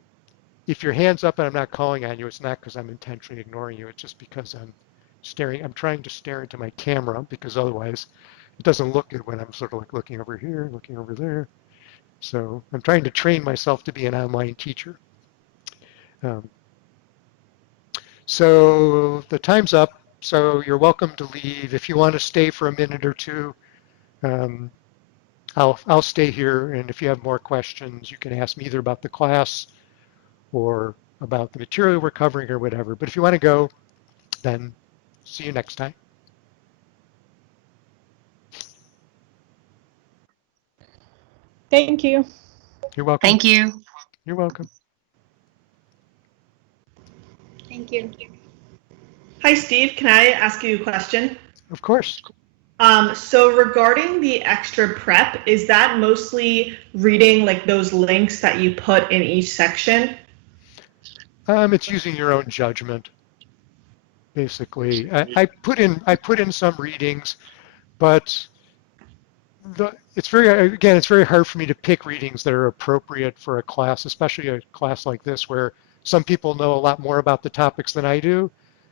if your hand's up and I'm not calling on you, it's not because I'm intentionally ignoring you. It's just because I'm trying to stare into my camera, because otherwise it doesn't look good when I'm sort of like looking over here, looking over there. So I'm trying to train myself to be an online teacher. So the time's up, so you're welcome to leave. If you want to stay for a minute or two, I'll stay here, and if you have more questions, you can ask me either about the class or about the material we're covering or whatever. But if you want to go, then see you next time. Thank you. You're welcome. Thank you. You're welcome. Thank you. Hi, Steve. Can I ask you a question? Of course. So regarding the extra prep, is that mostly reading like those links that you put in each section? It's using your own judgment, basically. I put in some readings, but it's very hard for me to pick readings that are appropriate for a class, especially a class like this where some people know a lot more about the topics than I do,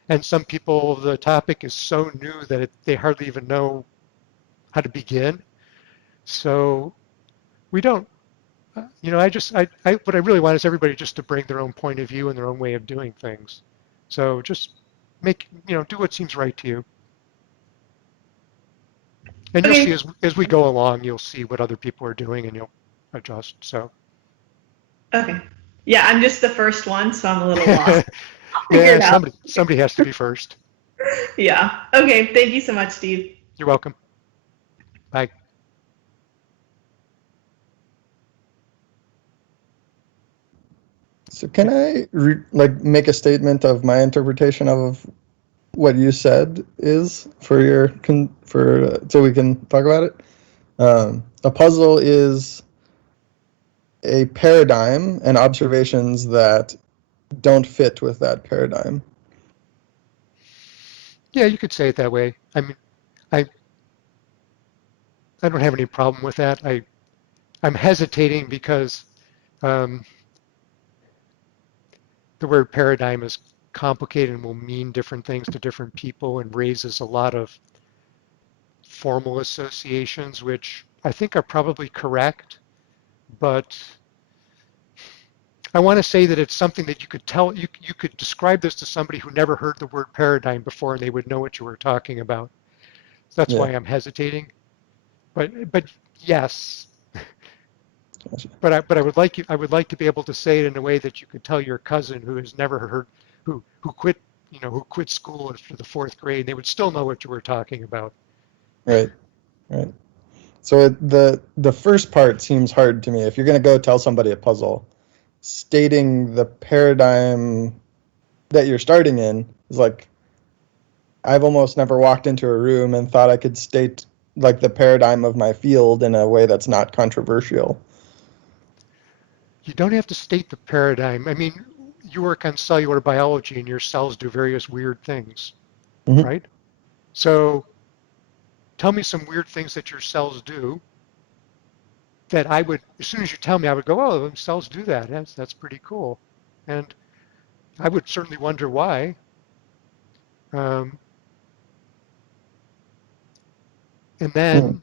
and some people the topic is so new that they hardly even know how to begin. So we don't, what I really want is everybody just to bring their own point of view and their own way of doing things. So just do what seems right to you. And Okay. you'll see as we go along, you'll see what other people are doing and you'll adjust. So. Okay. Yeah, I'm just the first one, so I'm a little lost. Yeah, somebody has to be first. Yeah. Okay. Thank you so much, Steve. You're welcome. Bye. So can I make a statement of my interpretation of what you said is so we can talk about it? A puzzle is a paradigm and observations that don't fit with that paradigm. Yeah, you could say it that way. I mean, I don't have any problem with that. I'm hesitating because the word paradigm is complicated and will mean different things to different people and raises a lot of formal associations, which I think are probably correct, but I want to say that it's something that you could describe this to somebody who never heard the word paradigm before and they would know what you were talking about. So that's why I'm hesitating. But yes. Gotcha. But I would like to be able to say it in a way that you could tell your cousin who has never heard who quit school after the 4th grade, they would still know what you were talking about. Right. So the first part seems hard to me. If you're going to go tell somebody a puzzle, stating the paradigm that you're starting in is like, I've almost never walked into a room and thought I could state like the paradigm of my field in a way that's not controversial. You don't have to state the paradigm. I mean, you work on cellular biology and your cells do various weird things, right? So tell me some weird things that your cells do that I would, as soon as you tell me, I would go, oh, cells do that. That's pretty cool. And I would certainly wonder why. And then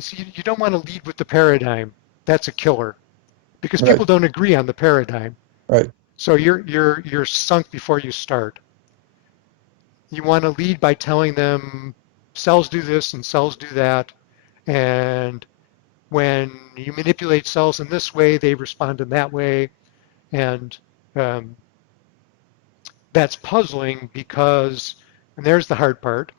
so you don't want to lead with the paradigm. That's a killer because people don't agree on the paradigm. Right. So you're sunk before you start. You want to lead by telling them cells do this and cells do that, and when you manipulate cells in this way, they respond in that way, and that's puzzling because, and there's the hard part,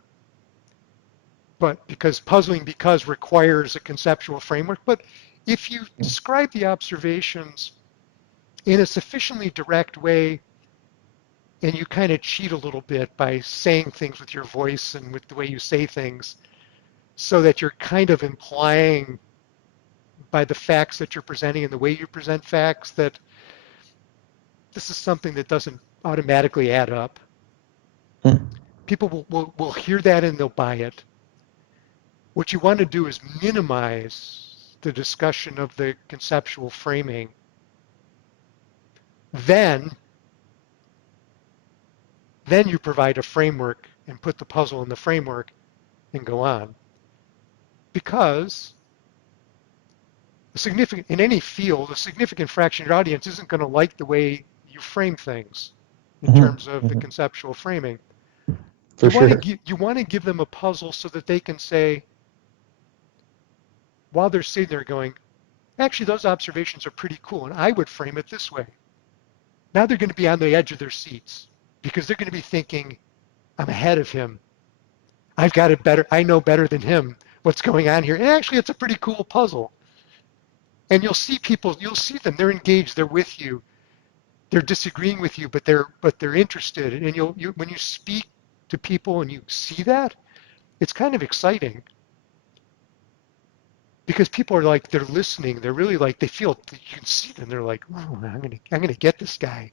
but because requires a conceptual framework. But if you describe the observations in a sufficiently direct way, and you kind of cheat a little bit by saying things with your voice and with the way you say things, so that you're kind of implying by the facts that you're presenting and the way you present facts that this is something that doesn't automatically add up. People will hear that and they'll buy it. What you want to do is minimize the discussion of the conceptual framing. Then you provide a framework and put the puzzle in the framework and go on. Because in any field, a significant fraction of your audience isn't going to like the way you frame things in terms of the conceptual framing. For sure. You want to give them a puzzle so that they can say, while they're sitting there going, actually, those observations are pretty cool, and I would frame it this way. Now they're going to be on the edge of their seats because they're going to be thinking, I'm ahead of him. I've got it better. I know better than him what's going on here. And actually, it's a pretty cool puzzle. And you'll see them. They're engaged. They're with you. They're disagreeing with you, but they're interested. And when you speak to people and you see that, it's kind of exciting. Because people are like, they're listening. They're really like, they feel, you can see them. They're like, oh, I'm gonna get this guy.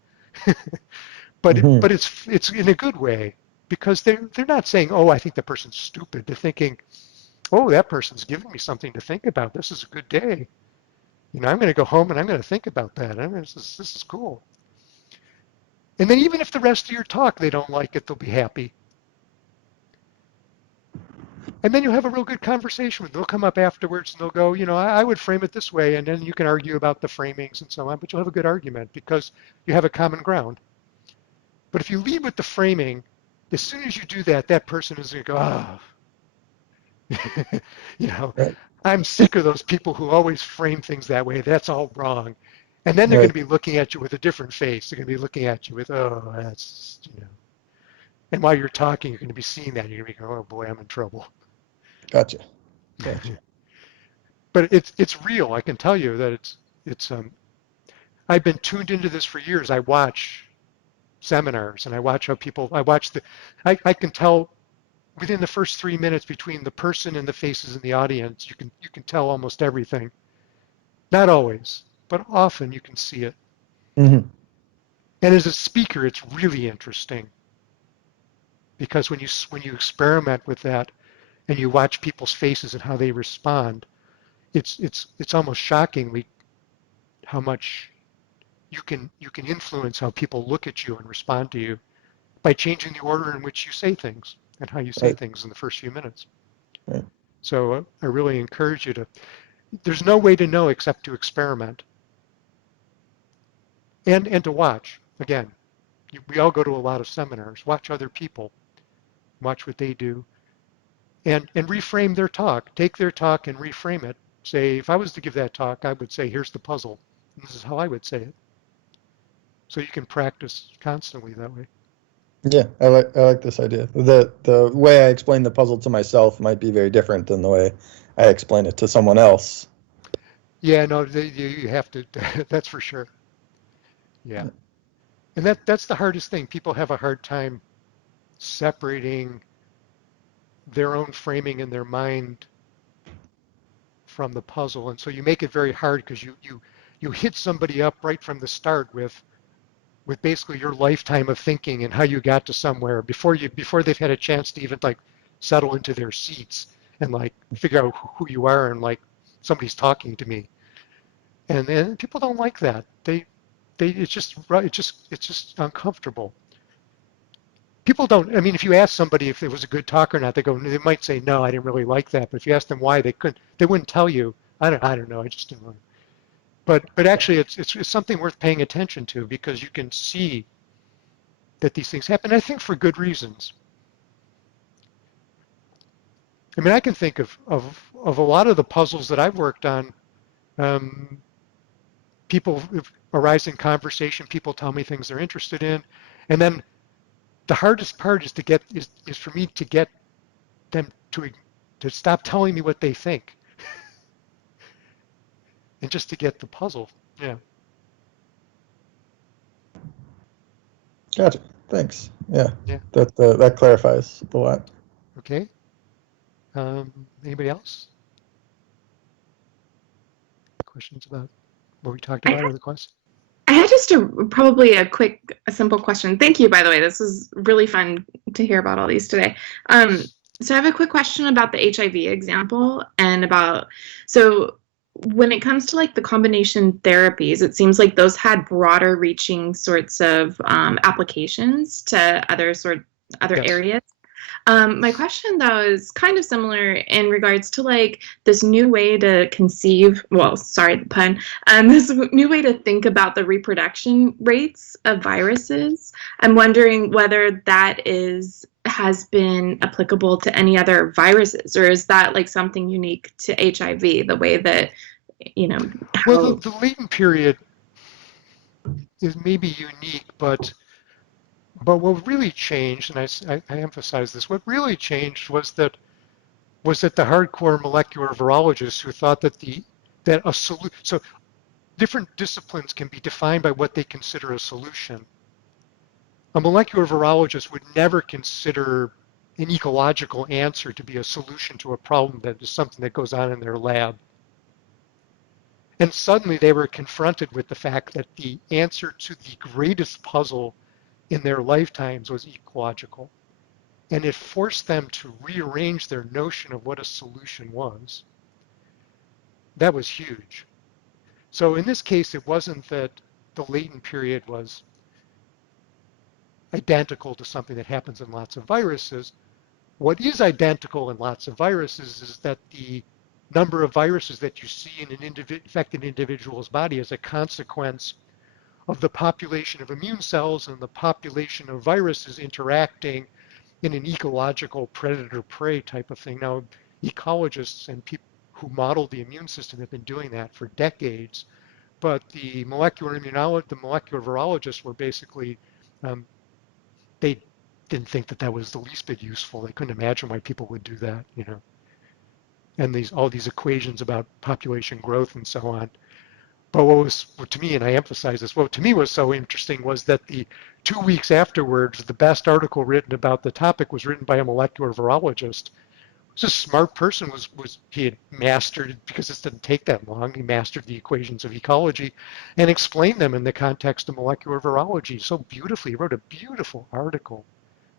But it's in a good way, because they're not saying, oh, I think the person's stupid. They're thinking, oh, that person's giving me something to think about. This is a good day. I'm going to go home and I'm going to think about that. This is cool. And then even if the rest of your talk they don't like it, they'll be happy. And then you'll have a real good conversation with them. They'll come up afterwards and they'll go, I would frame it this way, and then you can argue about the framings and so on, but you'll have a good argument because you have a common ground. But if you lead with the framing, as soon as you do that, that person is going to go, oh, Right. I'm sick of those people who always frame things that way. That's all wrong. And then they're going to be looking at you with a different face. They're going to be looking at you with, oh, that's, And while you're talking, you're going to be seeing that. You're going to be going, oh boy, I'm in trouble. Gotcha. But it's real. I can tell you that it's I've been tuned into this for years. I watch seminars and I watch how I can tell within the first 3 minutes between the person and the faces in the audience, you can tell almost everything. Not always, but often you can see it. And as a speaker, it's really interesting because when you experiment with that and you watch people's faces and how they respond, it's almost shockingly how much you can influence how people look at you and respond to you by changing the order in which you say things and how you say things in the first few minutes. Right. So I really encourage you there's no way to know except to experiment and to watch. Again, we all go to a lot of seminars. Watch other people. Watch what they do. And reframe their talk. Take their talk and reframe it. Say, if I was to give that talk, I would say, here's the puzzle. And this is how I would say it. So you can practice constantly that way. Yeah, I like this idea. The way I explain the puzzle to myself might be very different than the way I explain it to someone else. Yeah, no, you have to. That's for sure. Yeah, and that's the hardest thing. People have a hard time separating their own framing in their mind from the puzzle, and so you make it very hard because you hit somebody up right from the start with basically your lifetime of thinking and how you got to somewhere before they've had a chance to even like settle into their seats and like figure out who you are and like somebody's talking to me. And people don't like that. It's just uncomfortable. People don't. I mean, if you ask somebody if it was a good talk or not, they might say no, I didn't really like that. But if you ask them why, they wouldn't tell you. I don't know. I just didn't like it. But actually, it's something worth paying attention to because you can see that these things happen. I think for good reasons. I mean, I can think of a lot of the puzzles that I've worked on. People arise in conversation. People tell me things they're interested in, and then the hardest part is for me to get them to stop telling me what they think, and just to get the puzzle. Yeah. Gotcha. Thanks. Yeah. Yeah. That clarifies a lot. Okay. Anybody else? questions about what we talked about or the class? I had just probably a simple question. Thank you, by the way. This was really fun to hear about all these today. So I have a quick question about the HIV example and so when it comes to like the combination therapies, it seems like those had broader reaching sorts of applications to other Yes. areas. My question, though, is kind of similar in regards to like this new way to conceive, well, sorry, the pun, this new way to think about the reproduction rates of viruses. I'm wondering whether that has been applicable to any other viruses, or is that like something unique to HIV, the way that, Well, the latent period is maybe unique, but what really changed, and I emphasize this, what really changed was that the hardcore molecular virologists who thought so different disciplines can be defined by what they consider a solution. A molecular virologist would never consider an ecological answer to be a solution to a problem that is something that goes on in their lab. And suddenly they were confronted with the fact that the answer to the greatest puzzle in their lifetimes was ecological. And it forced them to rearrange their notion of what a solution was. That was huge. So in this case, it wasn't that the latent period was identical to something that happens in lots of viruses. What is identical in lots of viruses is that the number of viruses that you see in an infected individual's body as a consequence of the population of immune cells and the population of viruses interacting in an ecological predator-prey type of thing. Now, ecologists and people who model the immune system have been doing that for decades, but the molecular virologists were basically, they didn't think that was the least bit useful. They couldn't imagine why people would do that, and all these equations about population growth and so on. But what to me, and I emphasize this, what to me was so interesting was that the 2 weeks afterwards, the best article written about the topic was written by a molecular virologist. He was a smart person. He had mastered, because this didn't take that long, he mastered the equations of ecology and explained them in the context of molecular virology so beautifully. He wrote a beautiful article.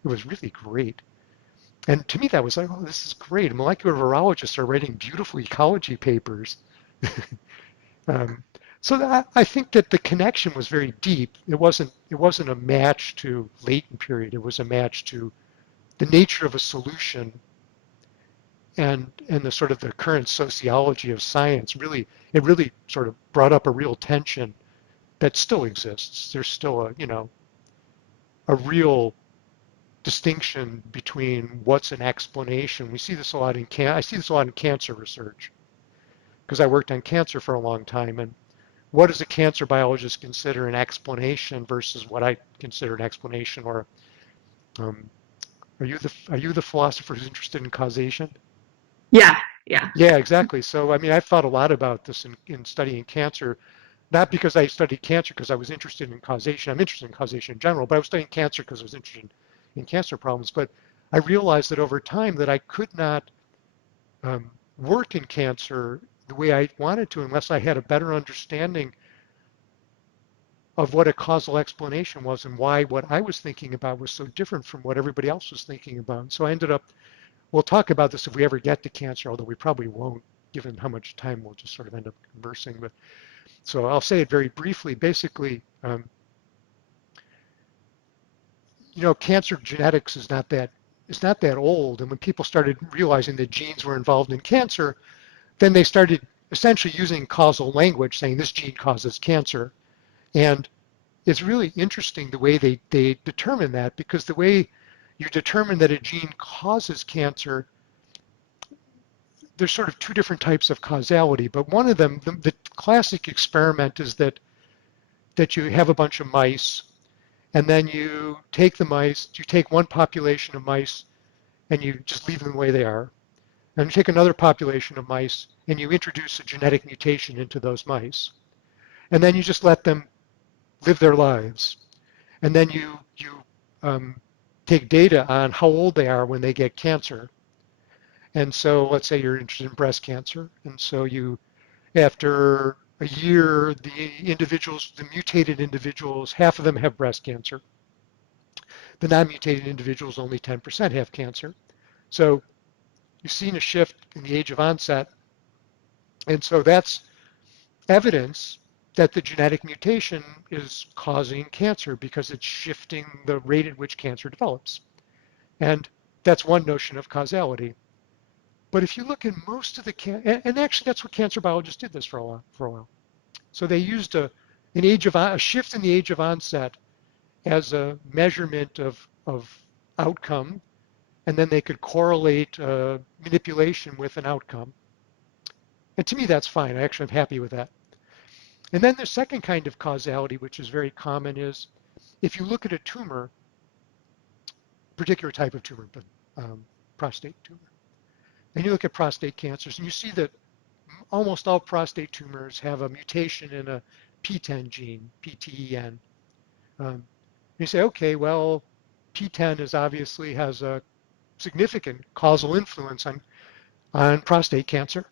It was really great. And to me, that was like, oh, this is great. Molecular virologists are writing beautiful ecology papers. So I think that the connection was very deep. It wasn't a match to latent period. It was a match to the nature of a solution and the sort of the current sociology of science. It really sort of brought up a real tension that still exists. There's still a real distinction between what's an explanation. We see this a lot I see this a lot in cancer research because I worked on cancer for a long time, and what does a cancer biologist consider an explanation versus what I consider an explanation? Or are you the philosopher who's interested in causation? Yeah. Yeah, exactly. So I mean, I've thought a lot about this in studying cancer, not because I studied cancer because I was interested in causation. I'm interested in causation in general, but I was studying cancer because I was interested in cancer problems. But I realized that over time that I could not work in cancer the way I wanted to unless I had a better understanding of what a causal explanation was and why what I was thinking about was so different from what everybody else was thinking about. So I ended up, we'll talk about this if we ever get to cancer, although we probably won't, given how much time we'll just sort of end up conversing. But so I'll say it very briefly. Basically, cancer genetics is not that old. And when people started realizing that genes were involved in cancer, then they started essentially using causal language, saying this gene causes cancer. And it's really interesting the way they determine that, because the way you determine that a gene causes cancer, there's sort of two different types of causality. But one of them, the classic experiment is that you have a bunch of mice, and then you take one population of mice and you just leave them the way they are. And you take another population of mice and you introduce a genetic mutation into those mice. And then you just let them live their lives. And then you take data on how old they are when they get cancer. And so let's say you're interested in breast cancer. And so after a year, the mutated individuals, half of them have breast cancer. The non-mutated individuals, only 10% have cancer. So you've seen a shift in the age of onset. And so that's evidence that the genetic mutation is causing cancer because it's shifting the rate at which cancer develops. And that's one notion of causality. But if you look at most of the, and actually that's what cancer biologists did this for a while. So they used a shift in the age of onset as a measurement of outcome, and then they could correlate manipulation with an outcome. And to me, that's fine. I actually am happy with that. And then the second kind of causality, which is very common, is if you look at a tumor, particular type of tumor, but prostate tumor, and you look at prostate cancers, and you see that almost all prostate tumors have a mutation in a PTEN gene, PTEN. You say, okay, well, PTEN obviously has a significant causal influence on prostate cancer.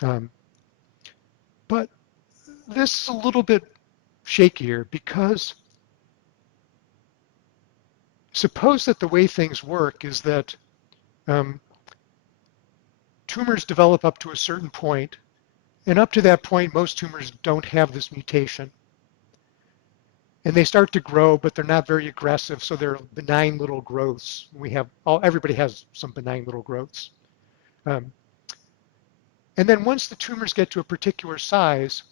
But this is a little bit shakier because suppose that the way things work is that tumors develop up to a certain point, and up to that point, most tumors don't have this mutation. And they start to grow, but they're not very aggressive, so they're benign little growths. Everybody has some benign little growths. And then once the tumors get to a particular size,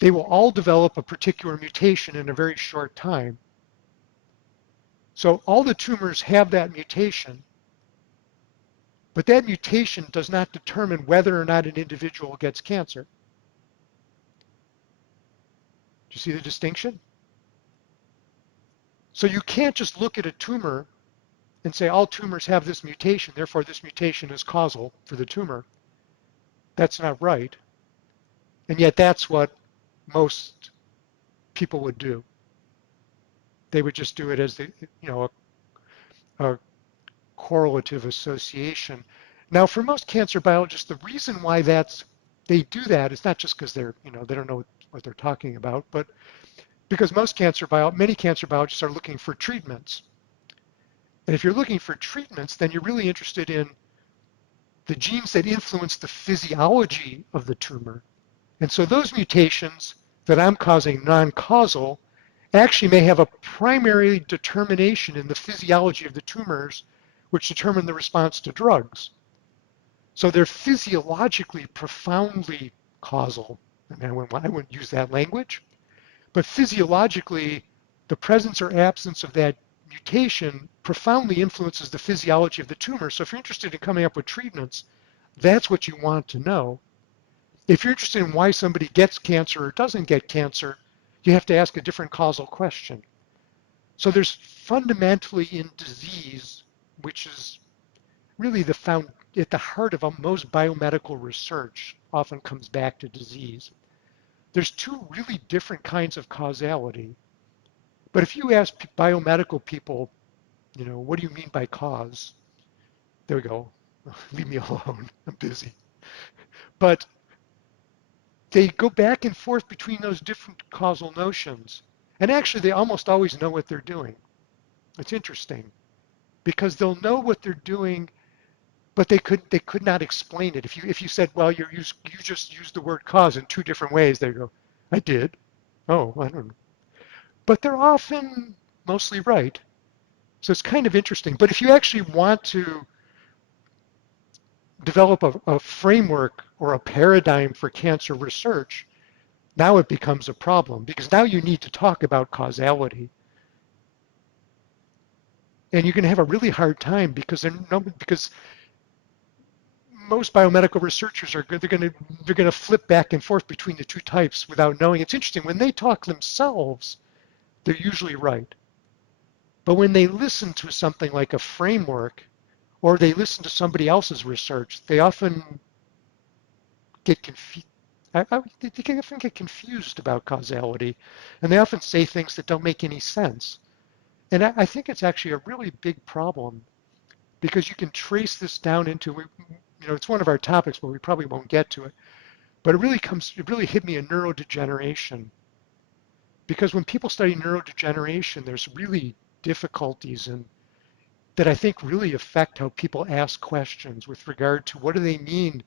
they will all develop a particular mutation in a very short time. So all the tumors have that mutation, but that mutation does not determine whether or not an individual gets cancer. Do you see the distinction? So you can't just look at a tumor and say all tumors have this mutation, therefore this mutation is causal for the tumor. That's not right. And yet that's what most people would do. They would just do it as a correlative association. Now, for most cancer biologists, the reason why they do that is not just because they don't know what they're talking about, but because many cancer biologists are looking for treatments. And if you're looking for treatments, then you're really interested in the genes that influence the physiology of the tumor. And so those mutations that I'm causing non-causal actually may have a primary determination in the physiology of the tumors, which determine the response to drugs. So they're physiologically profoundly causal. I wouldn't use that language, but physiologically, the presence or absence of that mutation profoundly influences the physiology of the tumor. So if you're interested in coming up with treatments, that's what you want to know. If you're interested in why somebody gets cancer or doesn't get cancer, you have to ask a different causal question. So there's fundamentally in disease, which is really at the heart of most biomedical research, often comes back to disease. There's two really different kinds of causality. But if you ask biomedical people, what do you mean by cause? There we go. Leave me alone. I'm busy. But they go back and forth between those different causal notions. And actually, they almost always know what they're doing. It's interesting because they'll know what they're doing, but they could not explain it. If you said, well, you just used the word cause in two different ways, they go, I did. Oh, I don't know. But they're often mostly right. So it's kind of interesting. But if you actually want to develop a framework or a paradigm for cancer research, now it becomes a problem because now you need to talk about causality. And you're going to have a really hard time because most biomedical researchers they're going to flip back and forth between the two types without knowing. It's interesting when they talk themselves, they're usually right. But when they listen to something like a framework or they listen to somebody else's research, they often get confused. They often get confused about causality, and they often say things that don't make any sense. And I think it's actually a really big problem because you can trace this down into, it's one of our topics, but we probably won't get to it. But it really hit me in neurodegeneration. Because when people study neurodegeneration, there's really difficulties that I think really affect how people ask questions with regard to what do they mean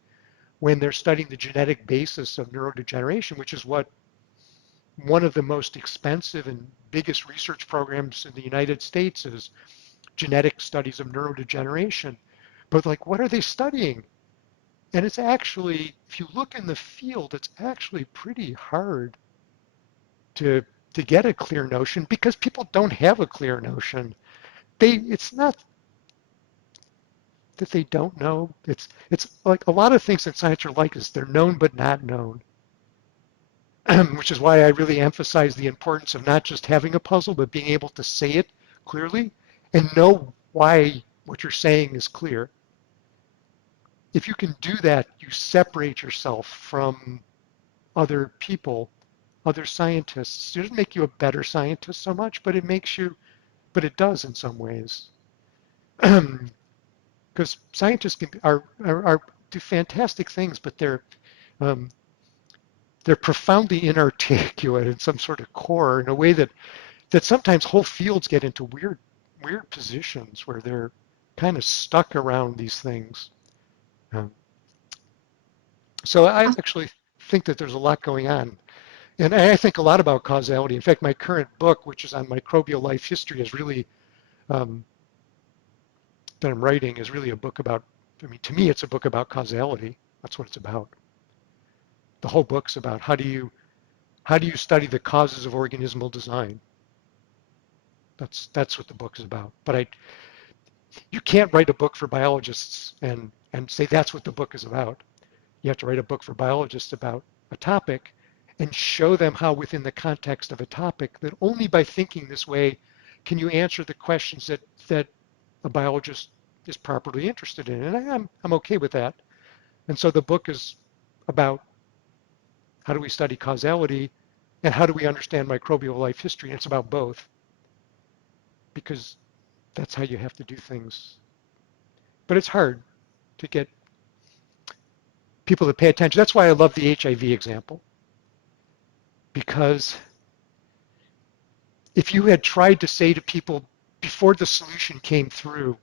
when they're studying the genetic basis of neurodegeneration, which is what one of the most expensive and biggest research programs in the United States is, genetic studies of neurodegeneration. But like, what are they studying? And it's actually, if you look in the field, it's actually pretty hard to get a clear notion because people don't have a clear notion. It's not that they don't know. It's like a lot of things in science are like this. They're known but not known. Which is why I really emphasize the importance of not just having a puzzle, but being able to say it clearly and know why what you're saying is clear. If you can do that, you separate yourself from other people, other scientists. It doesn't make you a better scientist so much, but it does in some ways. Because scientists do fantastic things, but they're profoundly inarticulate in some sort of core in a way that sometimes whole fields get into weird positions where they're kind of stuck around these things. So I actually think that there's a lot going on. And I think a lot about causality. In fact, my current book, which is on microbial life history, is really, that I'm writing, is really a book about, to me, it's a book about causality. That's what it's about. The whole book's about how do you study the causes of organismal design. That's what the book is about. But you can't write a book for biologists and say that's what the book is about. You have to write a book for biologists about a topic and show them how within the context of a topic that only by thinking this way can you answer the questions that a biologist is properly interested in. And I'm okay with that. And so the book is about how do we study causality and how do we understand microbial life history. And it's about both because that's how you have to do things. But it's hard to get people to pay attention. That's why I love the HIV example. Because if you had tried to say to people before the solution came through,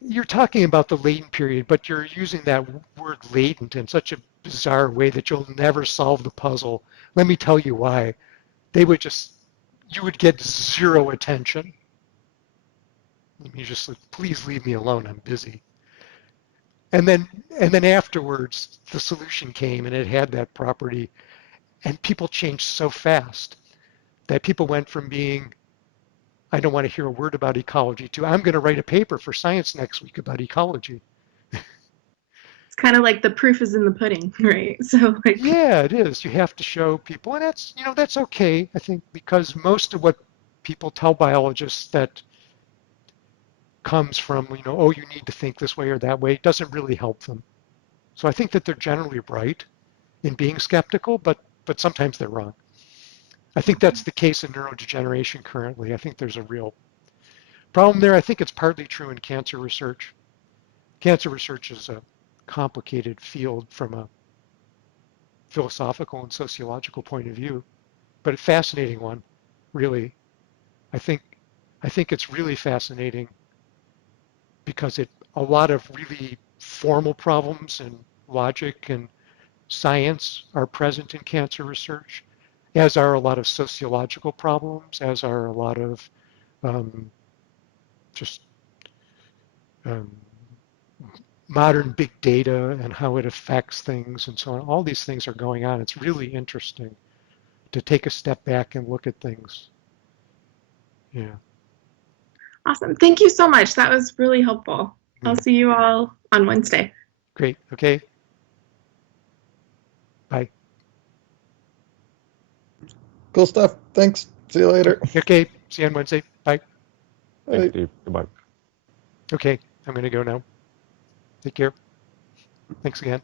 you're talking about the latent period, but you're using that word latent in such a bizarre way that you'll never solve the puzzle. Let me tell you why. You would get zero attention. You just, please leave me alone, I'm busy. And then afterwards, the solution came and it had that property. And people changed so fast that people went from being, I don't want to hear a word about ecology, to I'm going to write a paper for Science next week about ecology. It's kind of like the proof is in the pudding, right? So like, yeah, it is. You have to show people, and that's okay, I think, because most of what people tell biologists that comes from, oh, you need to think this way or that way, doesn't really help them. So I think that they're generally right in being skeptical, but sometimes they're wrong. I think that's the case in neurodegeneration currently. I think there's a real problem there. I think it's partly true in cancer research. Cancer research is a complicated field from a philosophical and sociological point of view, but a fascinating one, really. I think it's really fascinating because a lot of really formal problems and logic and science are present in cancer research, as are a lot of sociological problems, as are a lot of just modern big data and how it affects things and so on. All these things are going on. It's really interesting to take a step back and look at things. Yeah. awesome. Thank you so much. That was really helpful. I'll see you all on Wednesday. Great. Okay. Bye. Cool stuff. Thanks. See you later. Okay. See you on Wednesday. Bye. Bye. Thanks, Steve. Goodbye. Okay. I'm going to go now. Take care. Thanks again.